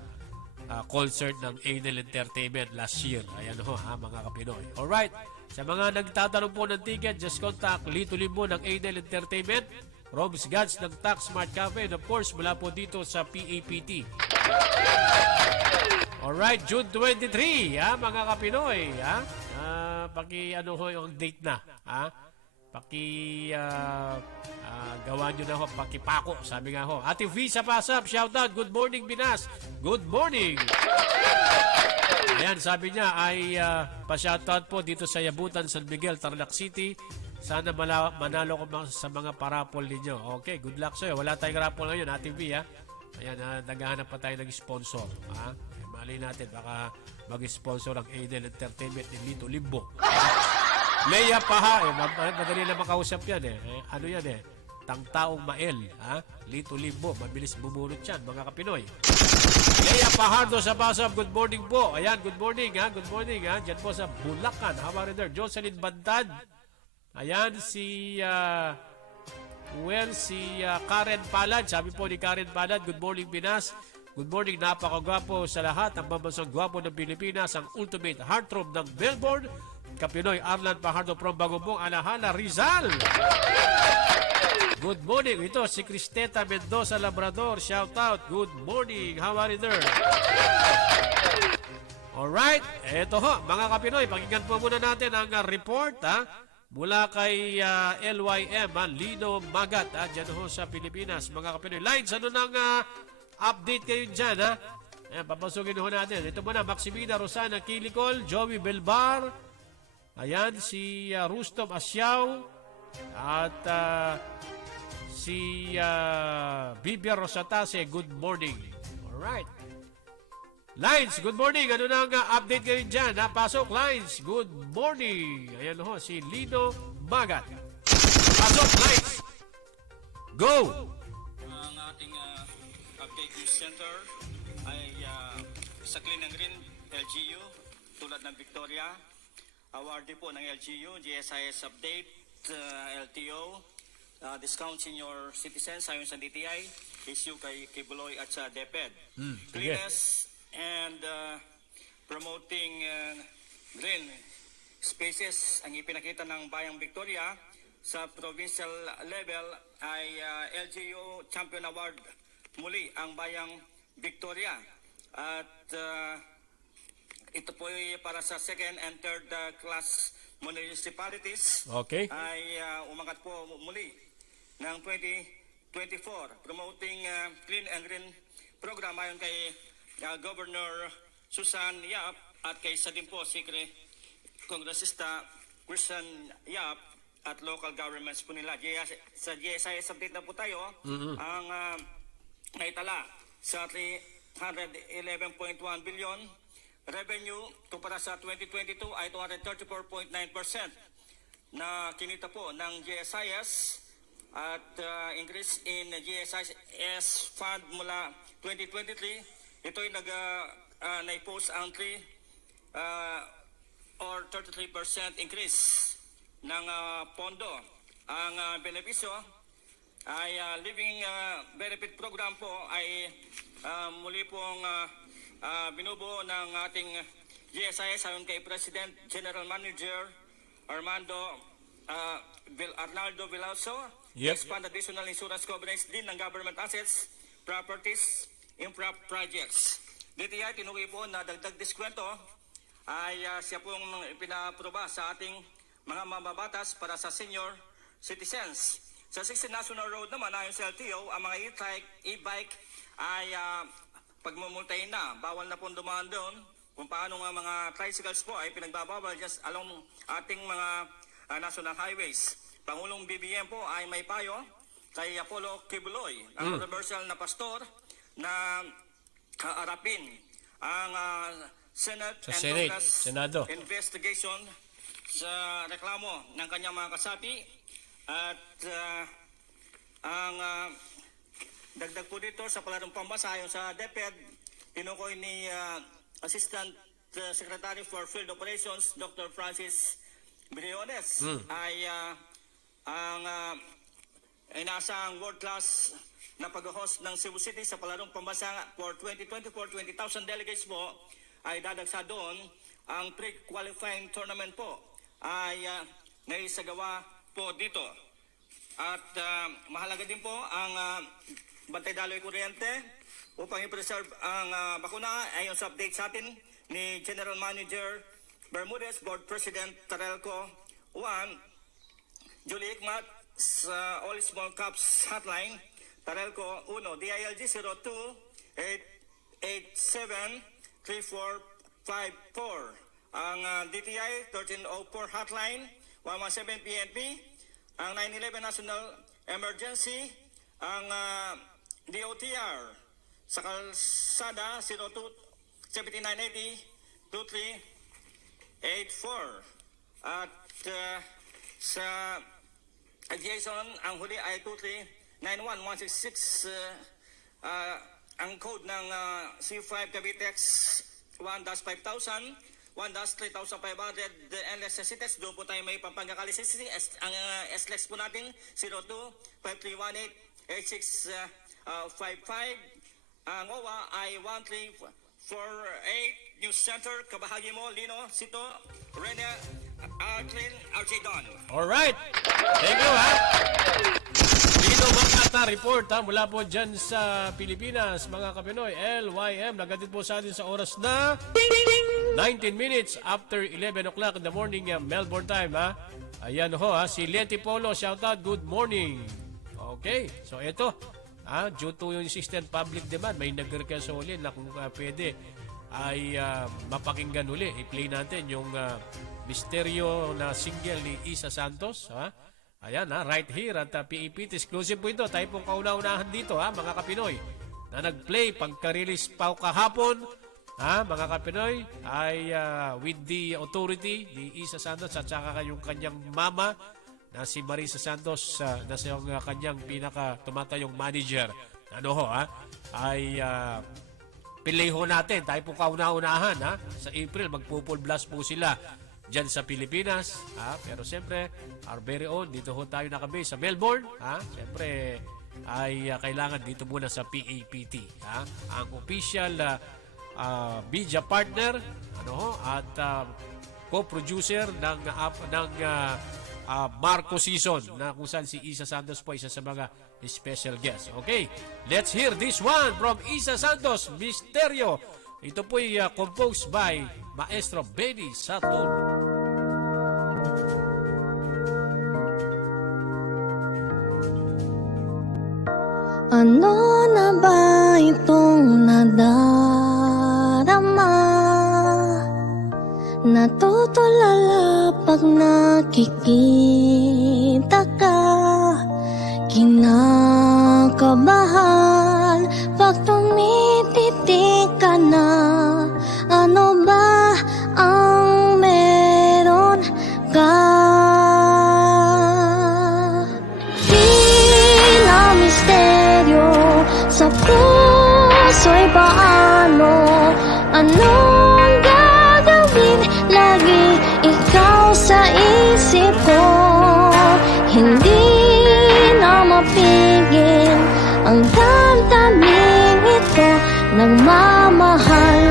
concert ng Adel Entertainment last year. Ayan ho mga kapinoy. Alright, sa mga nagtatanong po ng ticket, just contact Lito Limbo ng Adel Entertainment, Rob's Gods ng Tax Smart Cafe, and of course mula po dito sa PAPT. Alright, June 23 mga kapinoy. Paki ano ho yung date na. Paki gawa nyo na ho, pakipako, sabi nga ho. Ate V sa Pasap, shout out, good morning Pinas, good morning. Ayan, sabi niya ay pa-shout out po dito sa Yabutan, San Miguel, Tarlac City. Sana manalo ko sa mga parapol ninyo. Okay, good luck sa'yo. Wala tayong raffle ngayon, Ate V Ayan, naghahanap pa tayo ng sponsor. Mali natin, baka mag-sponsor ang Adel Entertainment ni Lito Limbo. Leia Paha, madali na makausap yan ano yan tangtaong mael, Lito Limbo, mabilis bubunot yan, mga kapinoy. Leia Pahardo sa Pasab, good morning po. Ayan, good morning, good morning, dyan po sa Bulacan. How are you there? Jocelyn Bantad. Ayan, si Karen Palad, sabi po ni Karen Palad, good morning Pinas. Good morning, napakagwapo sa lahat. Ang pambansang gwapo ng Pilipinas, ang ultimate heartthrob ng Melbourne, Kapinoy Arlan Pajardo from Bagubong, Alahala, Rizal. Good morning. Ito si Cristeta Mendoza Labrador. Shout out. Good morning. How are you there? Alright. Ito ho, mga Kapinoy. Pakinggan po muna natin ang report mula kay LYM, Lino Magat, dyan ho sa Pilipinas. Mga Kapinoy. Lines, ano nang update kayo dyan, Ayan, papasukin ho natin. Ito muna, Maximina Rosana Kilikol, Joey Belbar, ayan, si Rustom Asyaw, at si Bibia Rosatase, good morning. Alright. Lines, good morning. Ano na ang update kayo dyan? Pasok, Lines, good morning. Ayan ho, si Lino Magat. Pasok, Lines. Go! Ang ating update news center ay sa Clean and Green LGU tulad ng Victoria. Awardee po ng LGU, GSIS update, LTO, discount senior citizens ayon sa DTI, issue kay Kibuloy at sa DepEd. Cleanliness and promoting green spaces ang ipinakita ng Bayang Victoria. Sa provincial level ay LGU Champion Award muli ang Bayang Victoria. At ito po ay para sa second and third class municipalities. Okay. Ay umangat po muli ng 2024 promoting clean and green program ayon kay Governor Susan Yap at kay sa din po si Kongresista Christian Yap at local governments po nila. Sa GSIS update na po tayo. Ang naitala sa 311.1 billion revenue kumpara sa 2022 ay 234.9% na kinita po ng GSIS at increase in GSIS fund mula 2023. Ito ay naipost ang 33% increase ng pondo. Ang benepisyo ay living benefit program po ay muli pong binubuo ng ating GSIS ayon kay President General Manager Arnaldo Villalso. Expand additional insurance coverage din ng government assets, properties, infra projects. DTI tinukoy po na dagdag diskwento ay siya pong pinaproba sa ating mga mababatas para sa senior citizens. Sa 16 National Road naman, ayon sa LTO, ang mga e-bike ay pagmumultahin na. Bawal na pong dumaan doon. Kung paano nga mga tricycles po ay pinagbabawal just along ating mga national highways. Pangulong BBM po ay may payo kay Apollo Kibuloy, ang controversial na pastor na harapin ang Senate Sa and Senate, Congress Senado. investigation sa reklamo ng kanyang mga kasapi at ang dagdag po dito sa palarong pambasa ayon sa DepEd, tinukoy ni Assistant Secretary for Field Operations Dr. Francis Briones ay ang inaasang world-class na pag-host ng Cebu City sa palarong pambasa for 2024, 20,000 delegates po ay dadagsa doon. Ang pre-qualifying tournament po ay naisagawa po dito. At mahalaga din po ang bantay daloy kuryente upang i-preserve ang bakuna ayon sa update sa atin ni General Manager Bermudez, Board President Tarelco 1, Julie Ikmat sa All Small Cups Hotline, Tarelco 1, DILG 02-887-3454, ang DTI 1304 Hotline 117 PNP, ang 911 National Emergency, ang DOTR sa kalsada 02-7980-2384 at sa aviation ang huli ay 2391166 ang code ng C5 Cavitex 1-5000 1-3500 NLS test. Doon po tayo may pampagkakalisis. Ang SLEX po natin 02-5318-8655. Ang OWA ay 1348. News Center, kabahagi mo, Lino, Sito, Rene, Arklin, RJ Don. Alright. Thank you, ha. Lino Makata report, ha, mula po dyan sa Pilipinas, mga kapinoy. LYM, nagatid po sa atin sa oras na 19 minutes after 11 o'clock in the morning, Melbourne time, ha. Ayan ho, ha. Si Leti Polo, shout out, good morning. Okay, so ito, due to yung system public demand, may nag-request ulit na kung pwede ay mapakinggan uli. I-play natin yung misteryo na single ni Isa Santos. Ayan, right here at PEPT. Exclusive po ito. Tayo pong kauna-unahan dito, mga kapinoy, na nag-play pagka-release pa kahapon. Mga kapinoy ay with the authority ni Isa Santos at saka yung kanyang mama na si Marisa Santos na sa kanyang pinaka-tumatayong manager. Ay pilay ho natin. Tayo po kauna-unahan. Sa April, magpo-full blast po sila dyan sa Pilipinas. Pero siyempre, our very own, dito ho tayo nakabase sa Melbourne. Siyempre, ay kailangan dito muna sa PAPT. Ang official media partner at co-producer ng Marco Season na kung saan si Isa Santos po isa sa mga special guest. Okay, let's hear this one from Isa Santos, Misteryo. Ito po'y composed by Maestro Benny Saturn. Ano na ba itong nadarama? Natutulala pag nakikita ka, kinakabahan pag tumititik ka na. Ano ba ang meron ka? Tila misteryo sa puso'y paano? Anong gagawin? Lagi ikaw sa isip ko. Hindi na mapigil ang damdamin ito. Nagmamahal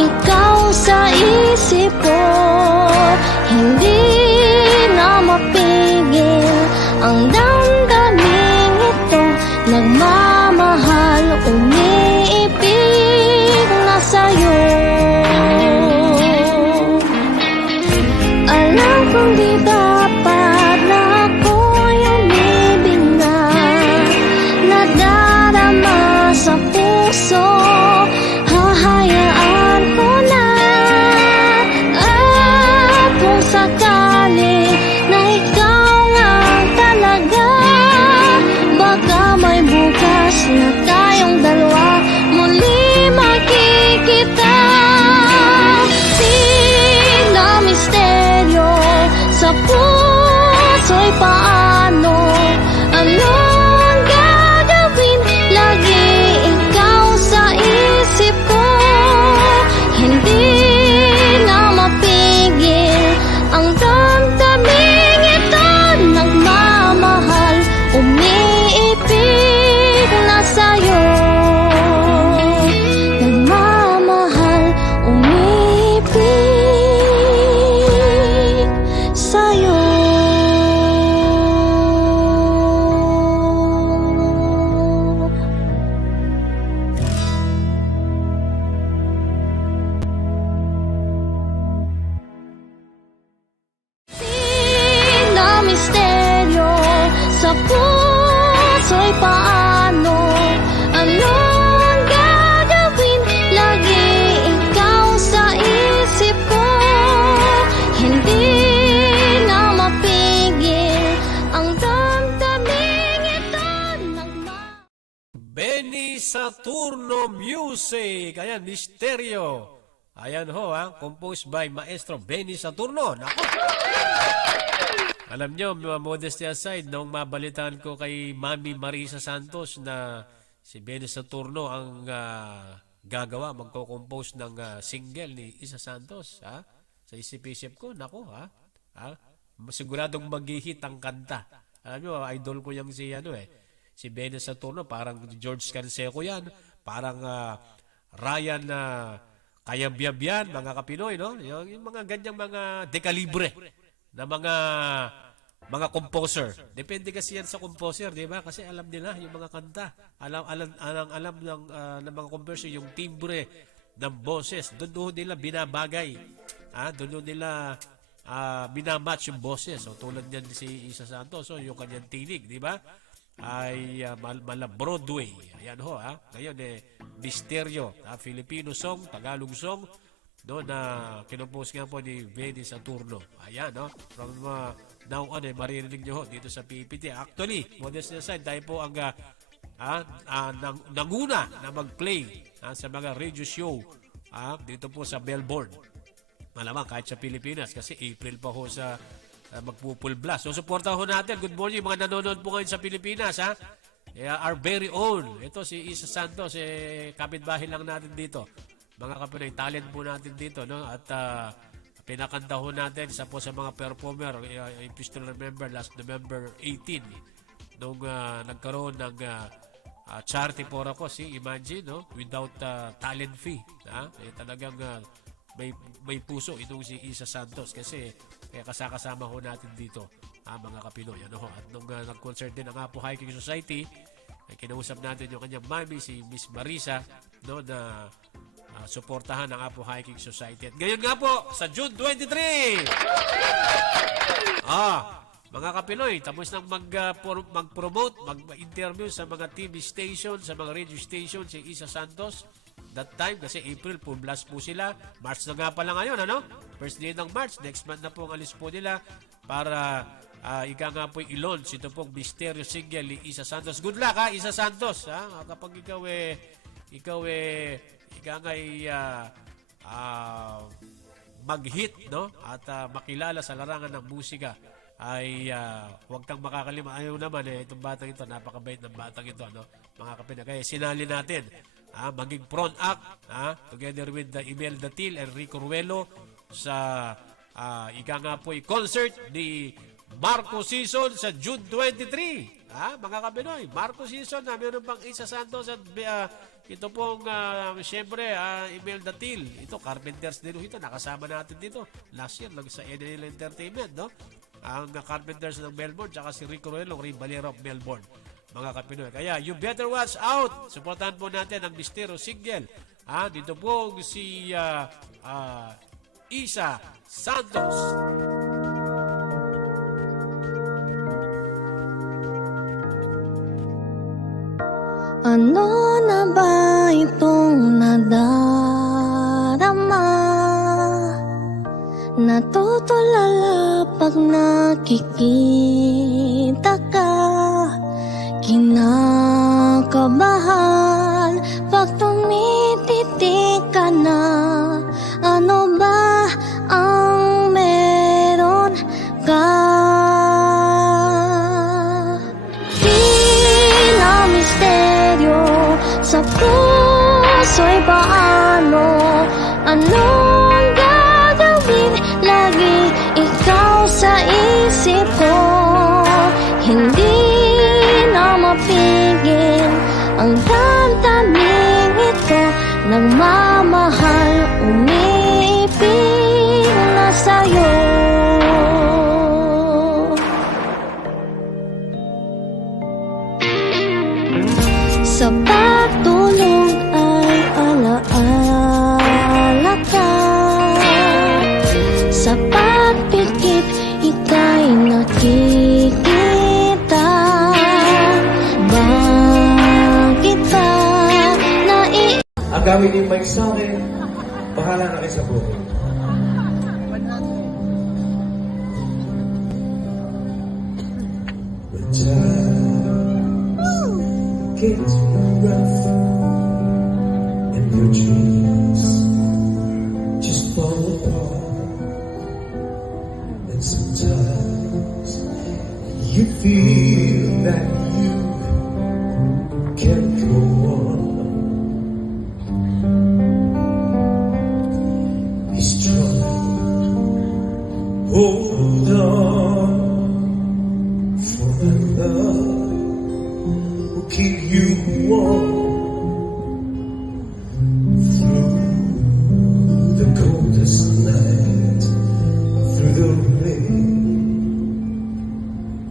ikaw sa isip ko. Hindi na mapigil ang damdaming ito. Nagmamahal, umiibig na sa'yo. Alam kong di dapat na ako'y umibig na. Nadarama sa puso, hahayaan ko na. At kung sakali na ikaw nga talaga, baka may bukas na tayong dalawa muli makikita. Sila misteryo sa puso'y paano, anong gagawin? Lagi ikaw sa isip ko. Hindi na mapigil ang damdaming ito. Nagmamahal, umiibig na sa'yo. Nagmamahal, umiibig sa'yo. Sila misteryo sa puso'y paano, anong gagawin? Lagi ikaw sa isip ko. Hindi na mapigil ang damdaming ito. Benny Saturno Music. Ayan, Misteryo. Ayan ho, composed by Maestro Benny Saturno. Nako! Alam nyo, modesty aside, nung mabalitaan ko kay Mami Marisa Santos na si Benny Saturno ang gagawa, magko-compose ng single ni Isa Santos, sa isip-isip ko, nako, siguradong mag-hit ang kanta. Alam nyo, idol ko yung si Benny Saturno, parang George Canseco yan, parang Ryan Kayabyab yan, mga kapinoy, no? Yung mga ganyang mga dekalibre na mga composer. Depende kasi yan sa composer, di ba? Kasi alam nila yung mga kanta. Alam ng mga composer yung timbre ng boses. Doon nila binabagay. Doon nila binamatch yung boses. So, tulad niyan si Isa Santos, so yung kanyang tinig, di ba? Ay mala Broadway. Ayan ho, Ngayon Misteryo, Filipino song, Tagalog song, no, na kinompose nga po ni Benny Saturno. Ayan, no? From now on, maririnig nyo ho dito sa PPT. Actually, modest aside, tayo po ang nanguna na mag-play sa mga radio show dito po sa Melbourne. Malamang kahit sa Pilipinas kasi April pa ho sa magpupul blast. So, supportahan ho natin. Good morning, mga nanonood po ngayon sa Pilipinas, our very own. Ito si Isa Santos, kapitbahay lang natin dito. Mga kapinoy, talent po natin dito, no? At pinakanta ho natin isa po sa mga performer. If you still remember, last November 18, nung nagkaroon ng charity for ako, imagine, no? Without talent fee. Talagang may puso itong si Isa Santos kasi kasama ho natin dito, mga kapinoy. At nung nag-concert din ang Apo Hiking Society, kinausap natin yung kanyang mami, si Miss Marisa, no, na suportahan ang Apo Hiking Society. At ngayon nga po, sa June 23, mga kapinoy, tapos nang mag-promote, mag-interview sa mga TV station, sa mga radio station, si Isa Santos. That time, kasi April, full blast po sila. March na nga pala ngayon, First day ng March, next month na po ang alis po nila para ika nga po i-launch ito pong Misteryo single ni Isa Santos. Good luck, Isa Santos, kapag ikaw mag-hit, no? At makilala sa larangan ng musika, ay huwag kang makakalimutan. Ayaw naman, itong batang ito, napakabait ng batang ito, no? Mga kapina. Kaya sinali natin, maging front act, together with the Imelda Til and Rico Ruelo sa ika nga po concert ni Marco Season sa June 23. Mga kapinoy, Marco Season, meron pang Isa Santos at ito pong siyempre Emil Datil. Ito Carpenters din ito, nakasama natin dito last year sa NL Entertainment, no? Ang Carpenters ng Melbourne tsaka si Rico Ruelo, Ribalero of Melbourne, mga kapinoy. Kaya you better watch out. Suportahan po natin ang Mistero Single. Dito po si Isa Santos. Ano na ba itong nadarama? Natutulala pag nakikita ka. Kinakabahan pag tumititik ka na. Ano ba ang meron ka? Sa puso'y paano? Anong gagawin? Lagi ikaw sa isip ko. Hindi na mapigil ang damdaming ito. Nagmamahal, umiibig na sa'yo. Sa pagtulog ay alaala ka. Sa pagpikit, ika'y nakikita. Bakit ba ang gamit yung mic sa akin, bahala na kayo sa buhay. When times get rough and your dreams just fall apart, and sometimes you feel that you can't go on. Be strong, hold on, for the love will keep you warm through the coldest night, through the rain,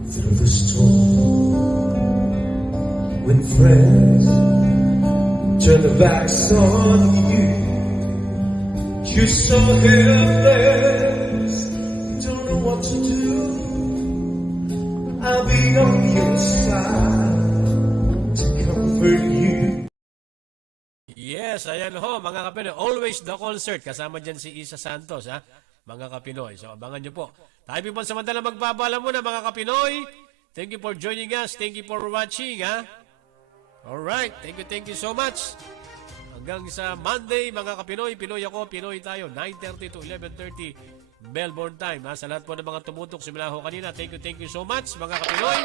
through the storm. When friends turn their backs on you, you're so helpless, don't know what to do. I'll be on your side to comfort you. Yes, ayan ho, mga kapinoy. Always the concert. Kasama dyan si Isa Santos, mga kapinoy. So, abangan nyo po. Tayo po samantala magbabala muna, mga kapinoy. Thank you for joining us. Thank you for watching, Alright, thank you so much. Hanggang sa Monday, mga kapinoy. Pinoy ako, Pinoy tayo. 9:30 to 11:30 Melbourne time. Sa lahat po ng mga tumutok simula ho kanina. Thank you so much, mga kapinoy.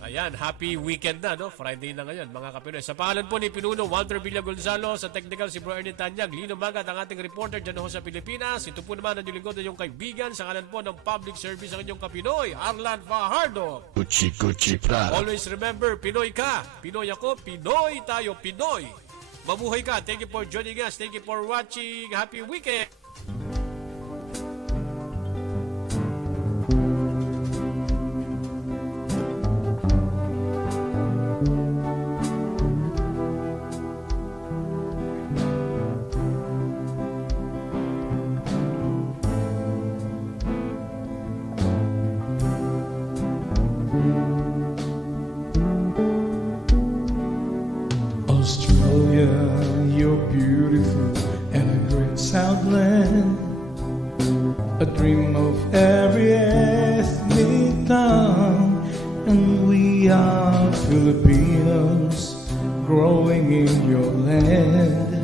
Ayan, happy weekend na, no? Friday na ngayon, mga kapinoy. Sa pangalan po ni Pinuno Walter Villa Gonzalo, sa technical si Bro Ernie Tanyag, Lino Magat, ang ating reporter dyan ho sa Pilipinas. Ito po naman ang lingkod na yung kaibigan sa ngalan po ng public service ang inyong kapinoy, Arlan Fajardo. Kuchi Prara. Always remember, Pinoy ka, Pinoy ako, Pinoy tayo, Pinoy. Mabuhay ka. Thank you for joining us. Thank you for watching. Happy weekend. Australia, you're beautiful and a great southland, a dream of every ethnic tongue, and we are Filipinos growing in your land.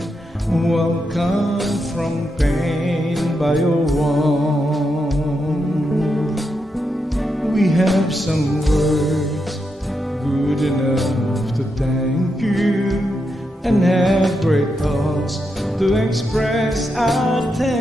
Welcome from pain by your warmth. We have some words good enough to thank you, and have great thoughts to express our thanks.